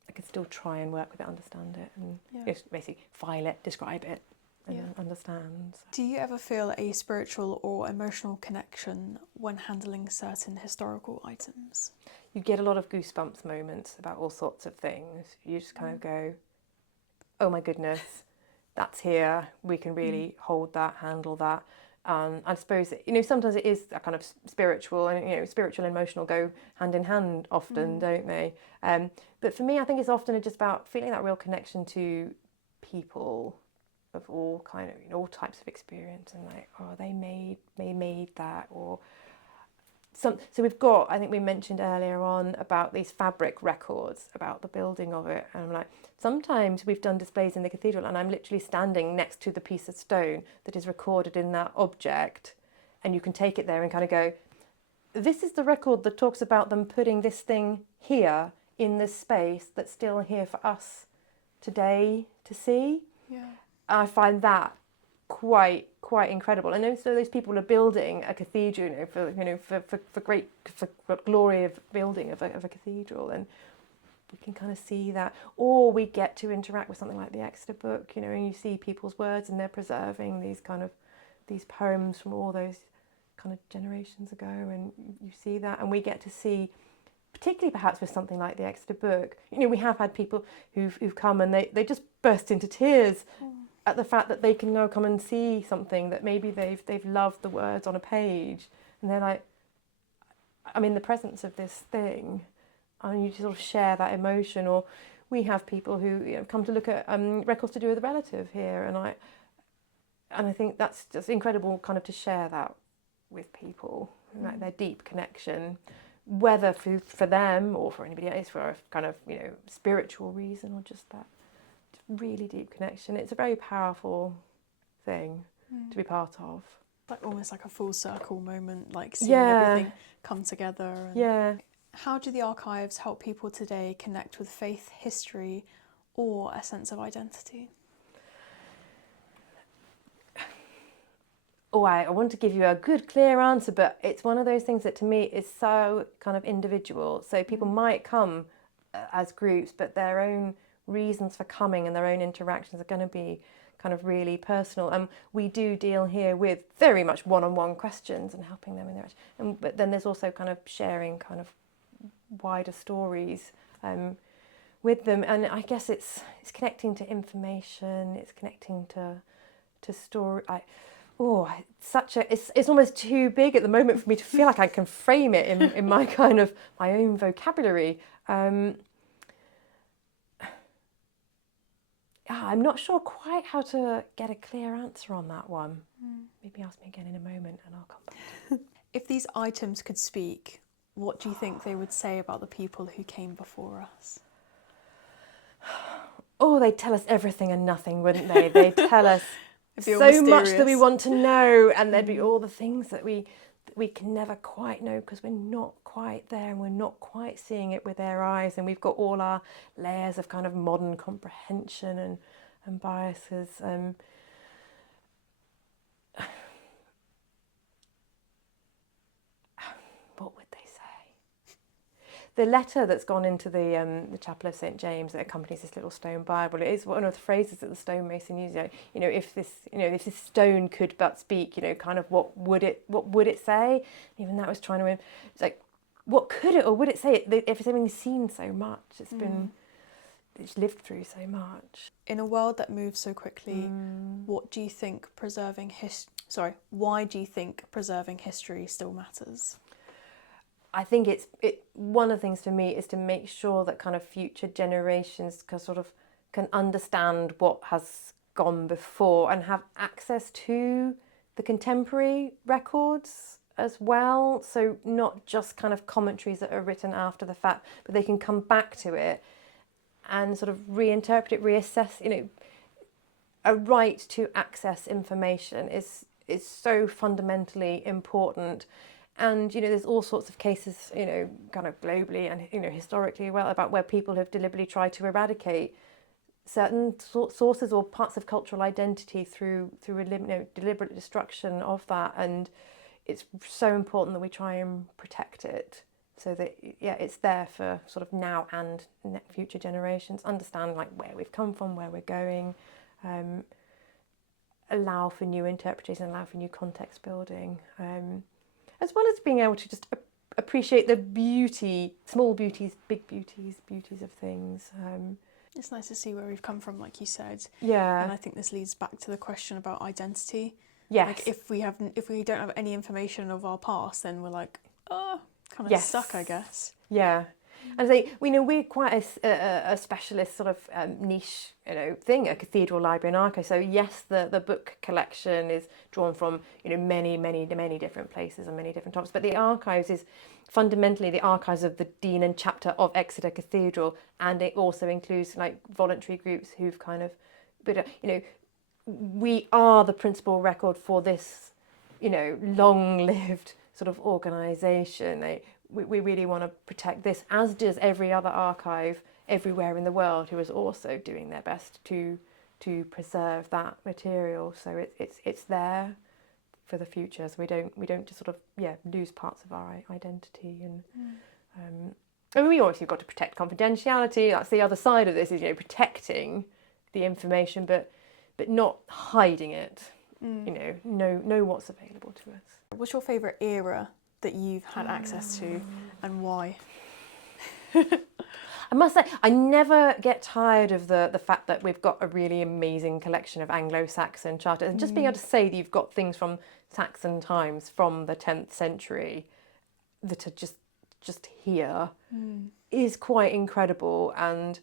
I could still try and work with it, understand it, and just basically file it, describe it, and understand. Do you ever feel a spiritual or emotional connection when handling certain historical items? You get a lot of goosebumps moments about all sorts of things. You just kind of go, oh my goodness, that's here. We can really hold that, handle that. I suppose, sometimes it is a kind of spiritual, and, spiritual and emotional go hand in hand often, don't they? But for me, I think it's often just about feeling that real connection to people of all kind of, all types of experience, and like, oh, they made that, or so we've got, I think we mentioned earlier on about these fabric records about the building of it, and I'm like, sometimes we've done displays in the cathedral and I'm literally standing next to the piece of stone that is recorded in that object, and you can take it there and kind of go, this is the record that talks about them putting this thing here in this space that's still here for us today to see. Yeah. I find that quite incredible, and so those people are building a cathedral, for glory of building of a cathedral, and we can kind of see that, or we get to interact with something like the Exeter Book, you know, and you see people's words and they're preserving these poems from all those kind of generations ago, and you see that, and we get to see, particularly perhaps with something like the Exeter Book, you know, we have had people who've come and they just burst into tears at the fact that they can now come and see something that maybe they've loved the words on a page, and they're like, I'm in the presence of this thing, and you sort of share that emotion. Or we have people who, you know, come to look at records to do with a relative here, and I think that's just incredible, kind of to share that with people, like their deep connection, whether for them or for anybody else, for a kind of, you know, spiritual reason, or just that really deep connection. It's a very powerful thing to be part of. Like almost like a full circle moment, like seeing everything come together. And how do the archives help people today connect with faith, history, or a sense of identity? Oh, I want to give you a good, clear answer, but it's one of those things that to me is so kind of individual. So people might come as groups, but their own reasons for coming and their own interactions are going to be kind of really personal. And we do deal here with very much one-on-one questions and helping them in their, but then there's also kind of sharing kind of wider stories with them. And I guess it's connecting to information, it's connecting to story. It's almost too big at the moment for me to feel like I can frame it in my kind of my own vocabulary. I'm not sure quite how to get a clear answer on that one. Maybe ask me again in a moment and I'll come back. If these items could speak, what do you think they would say about the people who came before us? Oh, they'd tell us everything and nothing, wouldn't they? They'd tell us so much that we want to know, and there'd be all the things that we can never quite know because we're not quite there and we're not quite seeing it with our eyes, and we've got all our layers of kind of modern comprehension and biases. What would they say? The letter that's gone into the chapel of St James that accompanies this little stone Bible, it is one of the phrases that the stonemason uses. You know, if this stone could but speak, you know, kind of what would it say? Even that was trying to. It's like, what could it or would it say? Everything's seen so much. It's lived through so much. In a world that moves so quickly, what do you think why do you think preserving history still matters? I think one of the things for me is to make sure that kind of future generations can understand what has gone before and have access to the contemporary records as well. So not just kind of commentaries that are written after the fact, but they can come back to it and sort of reinterpret it, reassess. You know, a right to access information is so fundamentally important. And, you know, there's all sorts of cases, you know, kind of globally and, you know, historically about where people have deliberately tried to eradicate certain sources or parts of cultural identity through deliberate destruction of that. And it's so important that we try and protect it so that, it's there for sort of now and future generations, understand like where we've come from, where we're going, allow for new interpretation, allow for new context building. As well as being able to just appreciate the beauty, small beauties, big beauties of things. It's nice to see where we've come from, like you said. Yeah. And I think this leads back to the question about identity. Yes. Like if we don't have any information of our past, then we're like, kind of stuck, I guess. Yeah. And we're quite a specialist sort of niche, you know, thing, a cathedral library and archive. So yes, the book collection is drawn from, you know, many different places and many different topics. But the archives is fundamentally the archives of the Dean and Chapter of Exeter Cathedral, and it also includes like voluntary groups who've kind of, but you know, we are the principal record for this, you know, long-lived sort of organisation. We really want to protect this, as does every other archive everywhere in the world who is also doing their best to preserve that material. So it's there for the future. So we don't just sort of lose parts of our identity. And I mean, we obviously got to protect confidentiality. That's the other side of this, is, you know, protecting the information, but not hiding it. You know what's available to us. What's your favourite era that you've had access to, and why? I must say, I never get tired of the fact that we've got a really amazing collection of Anglo-Saxon charters, and just being able to say that you've got things from Saxon times from the 10th century that are just here is quite incredible. And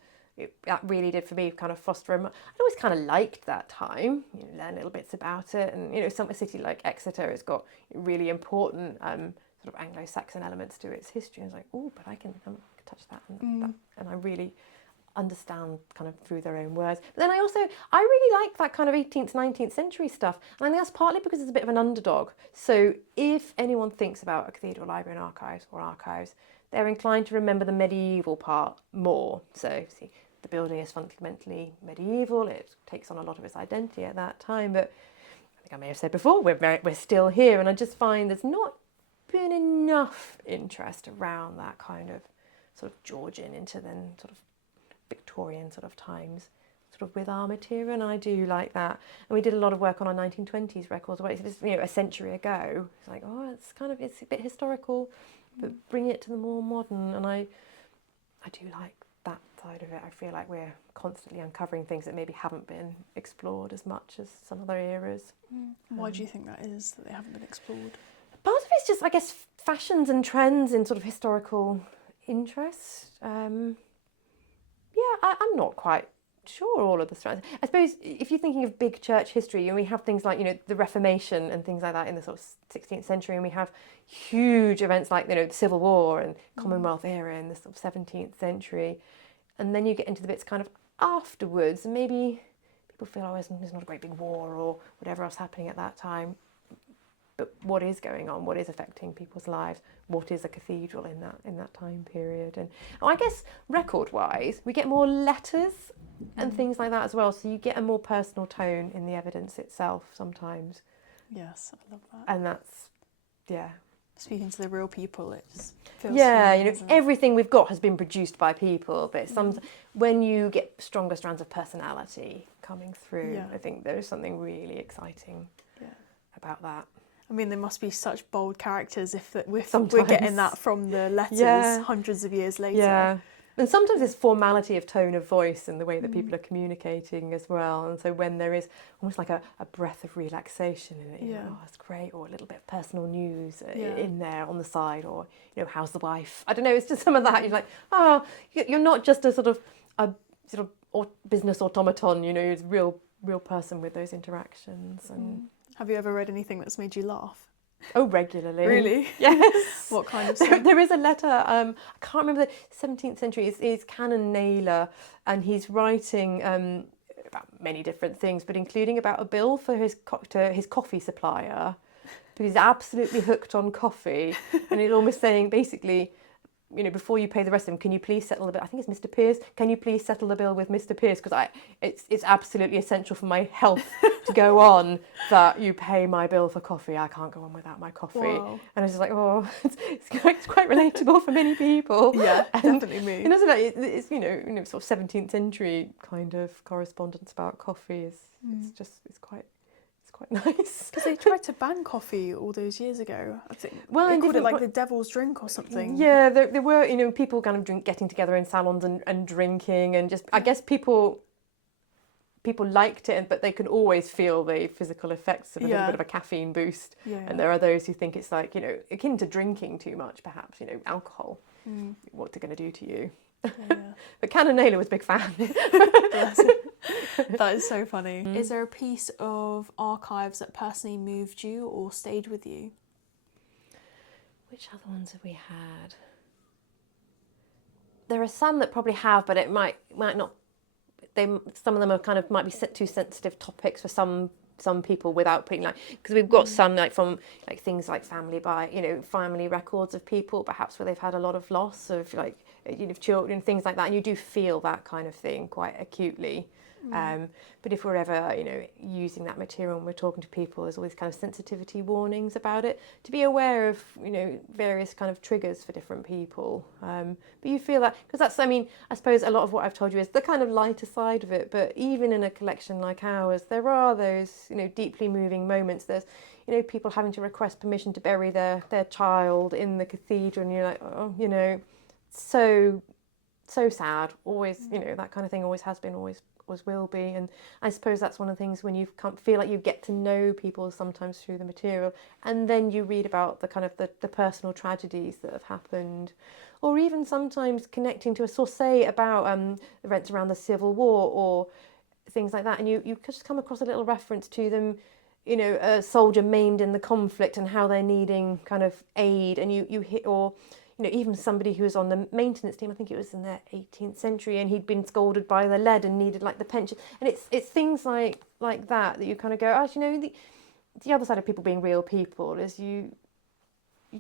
that really did for me kind of foster I always kind of liked that time, you know, learn little bits about it. And, you know, a city like Exeter has got really important sort of Anglo-Saxon elements to its history. I was like, oh, but I can touch that and I really understand kind of through their own words. But then I really like that kind of 18th, 19th century stuff. And I think that's partly because it's a bit of an underdog. So if anyone thinks about a cathedral library and archives, they're inclined to remember the medieval part more. So see, the building is fundamentally medieval. It takes on a lot of its identity at that time. But I think I may have said before, we're still here, and I just find there's not been enough interest around that kind of sort of Georgian into then sort of Victorian sort of times, sort of with our material, and I do like that. And we did a lot of work on our 1920s records. It's, you know, a century ago. It's like, oh, it's a bit historical, but bring it to the more modern. And I do like that side of it. I feel like we're constantly uncovering things that maybe haven't been explored as much as some other eras. Why do you think that is, that they haven't been explored? Part of it's just, I guess, fashions and trends in sort of historical interest. I'm not quite sure all of the strands. I suppose if you're thinking of big church history, and we have things like, you know, the Reformation and things like that in the sort of 16th century, and we have huge events like, you know, the Civil War and Commonwealth era in the sort of 17th century, and then you get into the bits kind of afterwards, and maybe people feel, oh, there's not a great big war or whatever else happening at that time. But what is going on? What is affecting people's lives? What is a cathedral in that time period? And I guess record-wise, we get more letters and things like that as well. So you get a more personal tone in the evidence itself sometimes. Yes, I love that. And that's, yeah. Speaking to the real people, it just feels yeah, human, you know, everything we've got has been produced by people, but when you get stronger strands of personality coming through, I think there is something really exciting about that. I mean, there must be such bold characters if we're Sometimes. getting that from the letters hundreds of years later. Yeah. And sometimes there's formality of tone of voice and the way that people are communicating as well. And so when there is almost like a breath of relaxation in it, you know, oh, that's great, or a little bit of personal news in there on the side, or, you know, how's the wife? I don't know, it's just some of that. You're like, oh, you're not just a sort of business automaton, you know, you're a real person with those interactions. And Have you ever read anything that's made you laugh? Oh, regularly. Really? Yes. What kind of stuff? There is a letter, I can't remember, the 17th century, it's Canon Naylor, and he's writing about many different things, but including about a bill for his coffee supplier, because he's absolutely hooked on coffee, and he's almost saying, basically, you know, before you pay the rest of them, can you please settle the bill? I think it's Mr. Pierce. Can you please settle the bill with Mr. Pierce? Because it's absolutely essential for my health to go on that you pay my bill for coffee. I can't go on without my coffee. Wow. And I was just like, oh, it's quite relatable for many people. Yeah, and, definitely me. And also, it's you know, sort of 17th century kind of correspondence about coffee is it's quite nice. Because they tried to ban coffee all those years ago. I think they called it like the devil's drink or something. Yeah, there were, you know, people kind of getting together in salons and drinking, and just, I guess people liked it, but they can always feel the physical effects of a little bit of a caffeine boost. Yeah. And there are those who think it's like, you know, akin to drinking too much, perhaps, you know, alcohol. What's it going to do to you? Yeah. But Canon Naylor was a big fan. That is so funny. Is there a piece of archives that personally moved you or stayed with you? Which other ones have we had? There are some that probably have, but it might not. Some of them are kind of might be too sensitive topics for some people, without putting, like, because we've got some like from like things like family records of people perhaps where they've had a lot of loss of, like, you know, children, things like that, and you do feel that kind of thing quite acutely. But if we're ever, using that material and we're talking to people, there's all these kind of sensitivity warnings about it, to be aware of, various kind of triggers for different people. But you feel that, because that's, I suppose a lot of what I've told you is the kind of lighter side of it, but even in a collection like ours, there are those, deeply moving moments. There's, people having to request permission to bury their child in the cathedral, and you're like, oh, so sad. Always, that kind of thing always has been, always will be. And I suppose that's one of the things when you feel like you get to know people sometimes through the material, and then you read about the kind of the personal tragedies that have happened, or even sometimes connecting to a source, say about events around the Civil War or things like that, and you just come across a little reference to them, a soldier maimed in the conflict and how they're needing kind of aid, and you hit, or even somebody who was on the maintenance team, I think it was in the 18th century, and he'd been scolded by the lead and needed like the pension. And it's things like that you kind of go, the other side of people being real people is you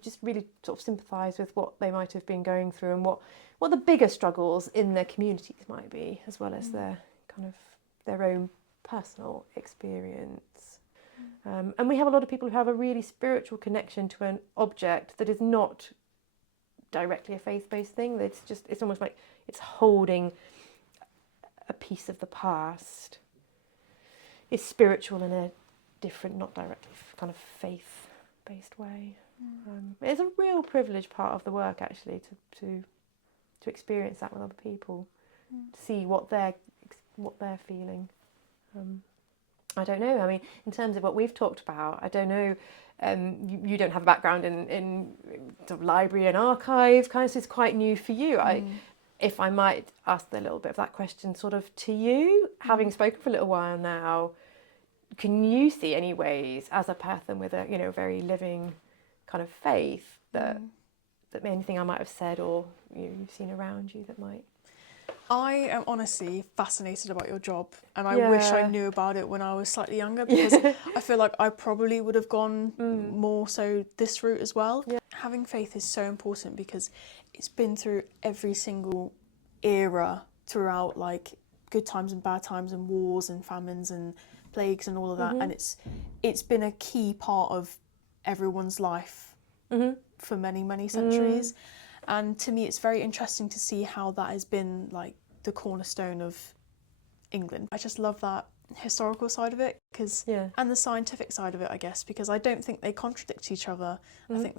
just really sort of sympathise with what they might have been going through, and what the bigger struggles in their communities might be, as well as their kind of their own personal experience. And we have a lot of people who have a really spiritual connection to an object that is not directly a faith-based thing. It's almost like it's holding a piece of the past. It's spiritual in a different, not directly kind of faith-based way. It's a real privileged part of the work, actually, to experience that with other people, to see what they're feeling. I don't know. In terms of what we've talked about, I don't know. You don't have a background in sort of library and archive, kind of, so it's quite new for you. If I might ask a little bit of that question sort of to you, having spoken for a little while now, can you see any ways as a person with a very living kind of faith that anything I might have said or you've seen around you that might? I am honestly fascinated about your job, and I wish I knew about it when I was slightly younger, because I feel like I probably would have gone more so this route as well. Having faith is so important because it's been through every single era throughout, like good times and bad times and wars and famines and plagues and all of that, and it's been a key part of everyone's life for many centuries. And to me, it's very interesting to see how that has been like the cornerstone of England. I just love that historical side of it, and the scientific side of it, I guess, because I don't think they contradict each other. I think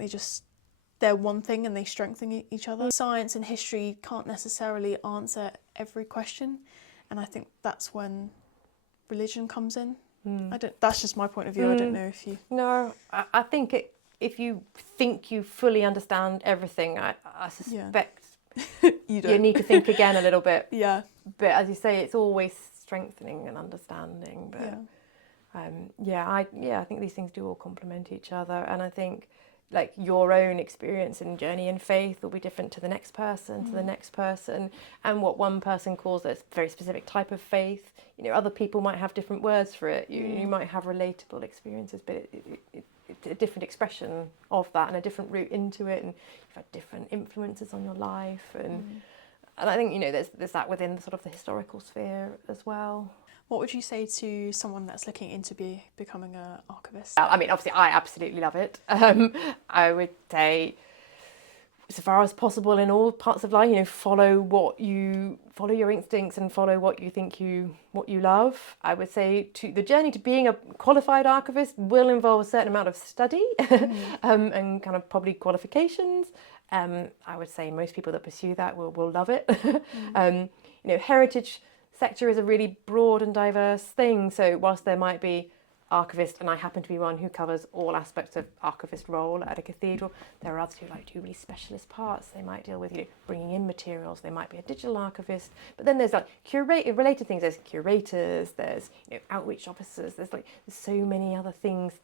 they're one thing and they strengthen each other. Science and history can't necessarily answer every question, and I think that's when religion comes in. That's just my point of view. I don't know if you... No, I think if you think you fully understand everything, I suspect you need to think again a little bit. But as you say, it's always strengthening and understanding. But I think these things do all complement each other. And I think like your own experience and journey in faith will be different to the next person, to the next person. And what one person calls a very specific type of faith, other people might have different words for it. You might have relatable experiences, but it's a different expression of that and a different route into it, and you've had different influences on your life, and I think there's that within the sort of the historical sphere as well. What would you say to someone that's looking into becoming an archivist? Obviously I absolutely love it. I would say, so far as possible in all parts of life, follow your instincts and follow what you think what you love. I would say the journey to being a qualified archivist will involve a certain amount of study and kind of probably qualifications. I would say most people that pursue that will love it. Heritage sector is a really broad and diverse thing. So whilst there might be archivist, and I happen to be one who covers all aspects of archivist role at a cathedral, there are others who do really specialist parts. They might deal with bringing in materials. They might be a digital archivist, but then there's like related things. There's curators, there's outreach officers, there's so many other things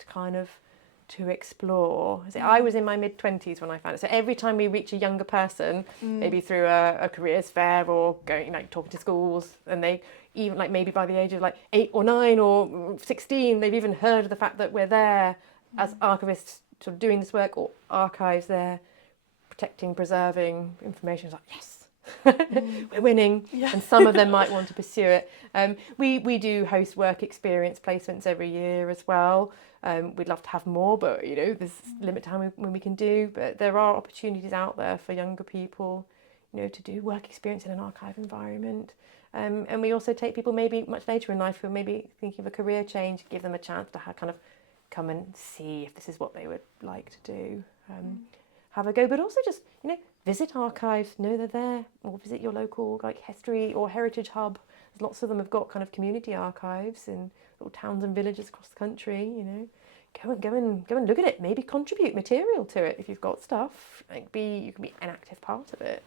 to explore. I was in my mid-20s when I found it, so every time we reach a younger person, maybe through a careers fair or going talking to schools, and they even maybe by the age of 8 or 9 or 16, they've even heard of the fact that we're there as archivists sort of doing this work, or archives there protecting, preserving information. It's yes, We're winning, Yeah. and some of them might want to pursue it. We do host work experience placements every year as well. We'd love to have more, but you know, there's a limit to when we can do. But there are opportunities out there for younger people, you know, to do work experience in an archive environment. And we also take people maybe much later in life who are maybe thinking of a career change, give them a chance to kind of come and see if this is what they would like to do. Have a go, but also just, you know, visit archives, know they're there, or visit your local like history or heritage hub. Lots of them have got kind of community archives in little towns and villages across the country. You know, go and look at it. Maybe contribute material to it if you've got stuff. You can be an active part of it.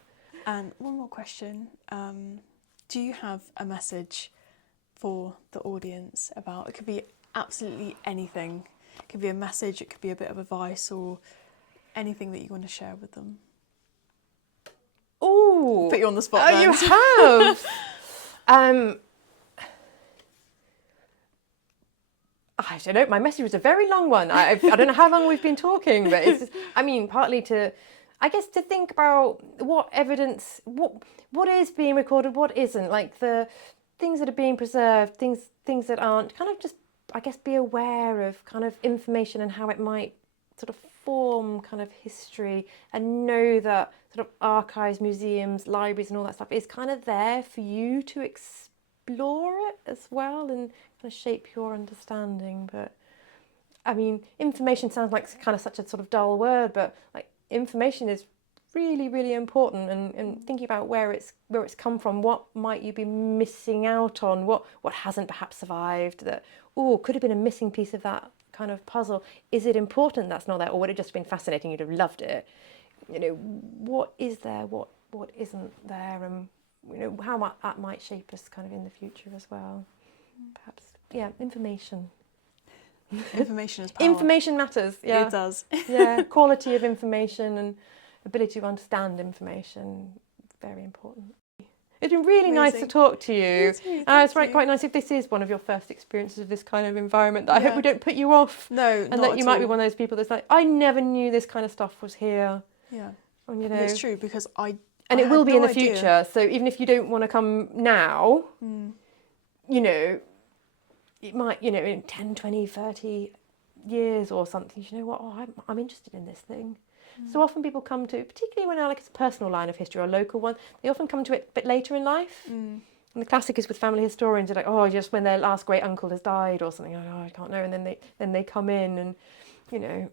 And one more question: do you have a message for the audience about? It could be absolutely anything. It could be a message. It could be a bit of advice or anything that you want to share with them. Oh, put you on the spot. Oh, you have. I don't know. My message was a very long one. I don't know how long we've been talking, but it's just, I mean, partly to, I guess, to think about what evidence, what is being recorded, what isn't, like the things that are being preserved, things that aren't. Kind of just, I guess, be aware of kind of information and how it might sort of form kind of history, and know that sort of archives, museums, libraries and all that stuff is kind of there for you to explore it as well and kind of shape your understanding. But I mean, information sounds like kind of such a sort of dull word, but like information is really, really important, and thinking about where it's come from, what might you be missing out on, what hasn't perhaps survived, that could have been a missing piece of that kind of puzzle. Is it important that's not there, or would it just have been fascinating, you'd have loved it? You know, what is there, what isn't there, and you know how that might shape us kind of in the future as well. Perhaps, yeah, information. Information is power. Information matters. Yeah, it does. Yeah, quality of information and ability to understand information, very important. It's been really nice to talk to you. It's quite nice if this is one of your first experiences of this kind of environment. I hope we don't put you off. No, and that you might be one of those people that's like, I never knew this kind of stuff was here. Yeah, and you know, it's true because and it will be in the future. So even if you don't want to come now, you know, it might, you know, in 10, 20, 30 years or something, you know what, I'm interested in this thing. So often people come to, particularly when it's a personal line of history or a local one, they often come to it a bit later in life. And the classic is with family historians, they're like, just when their last great uncle has died or something, I can't know. And then they come in and, you know,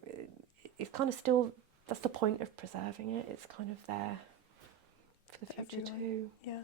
it's kind of still, that's the point of preserving it. It's kind of there for the future too. Yeah.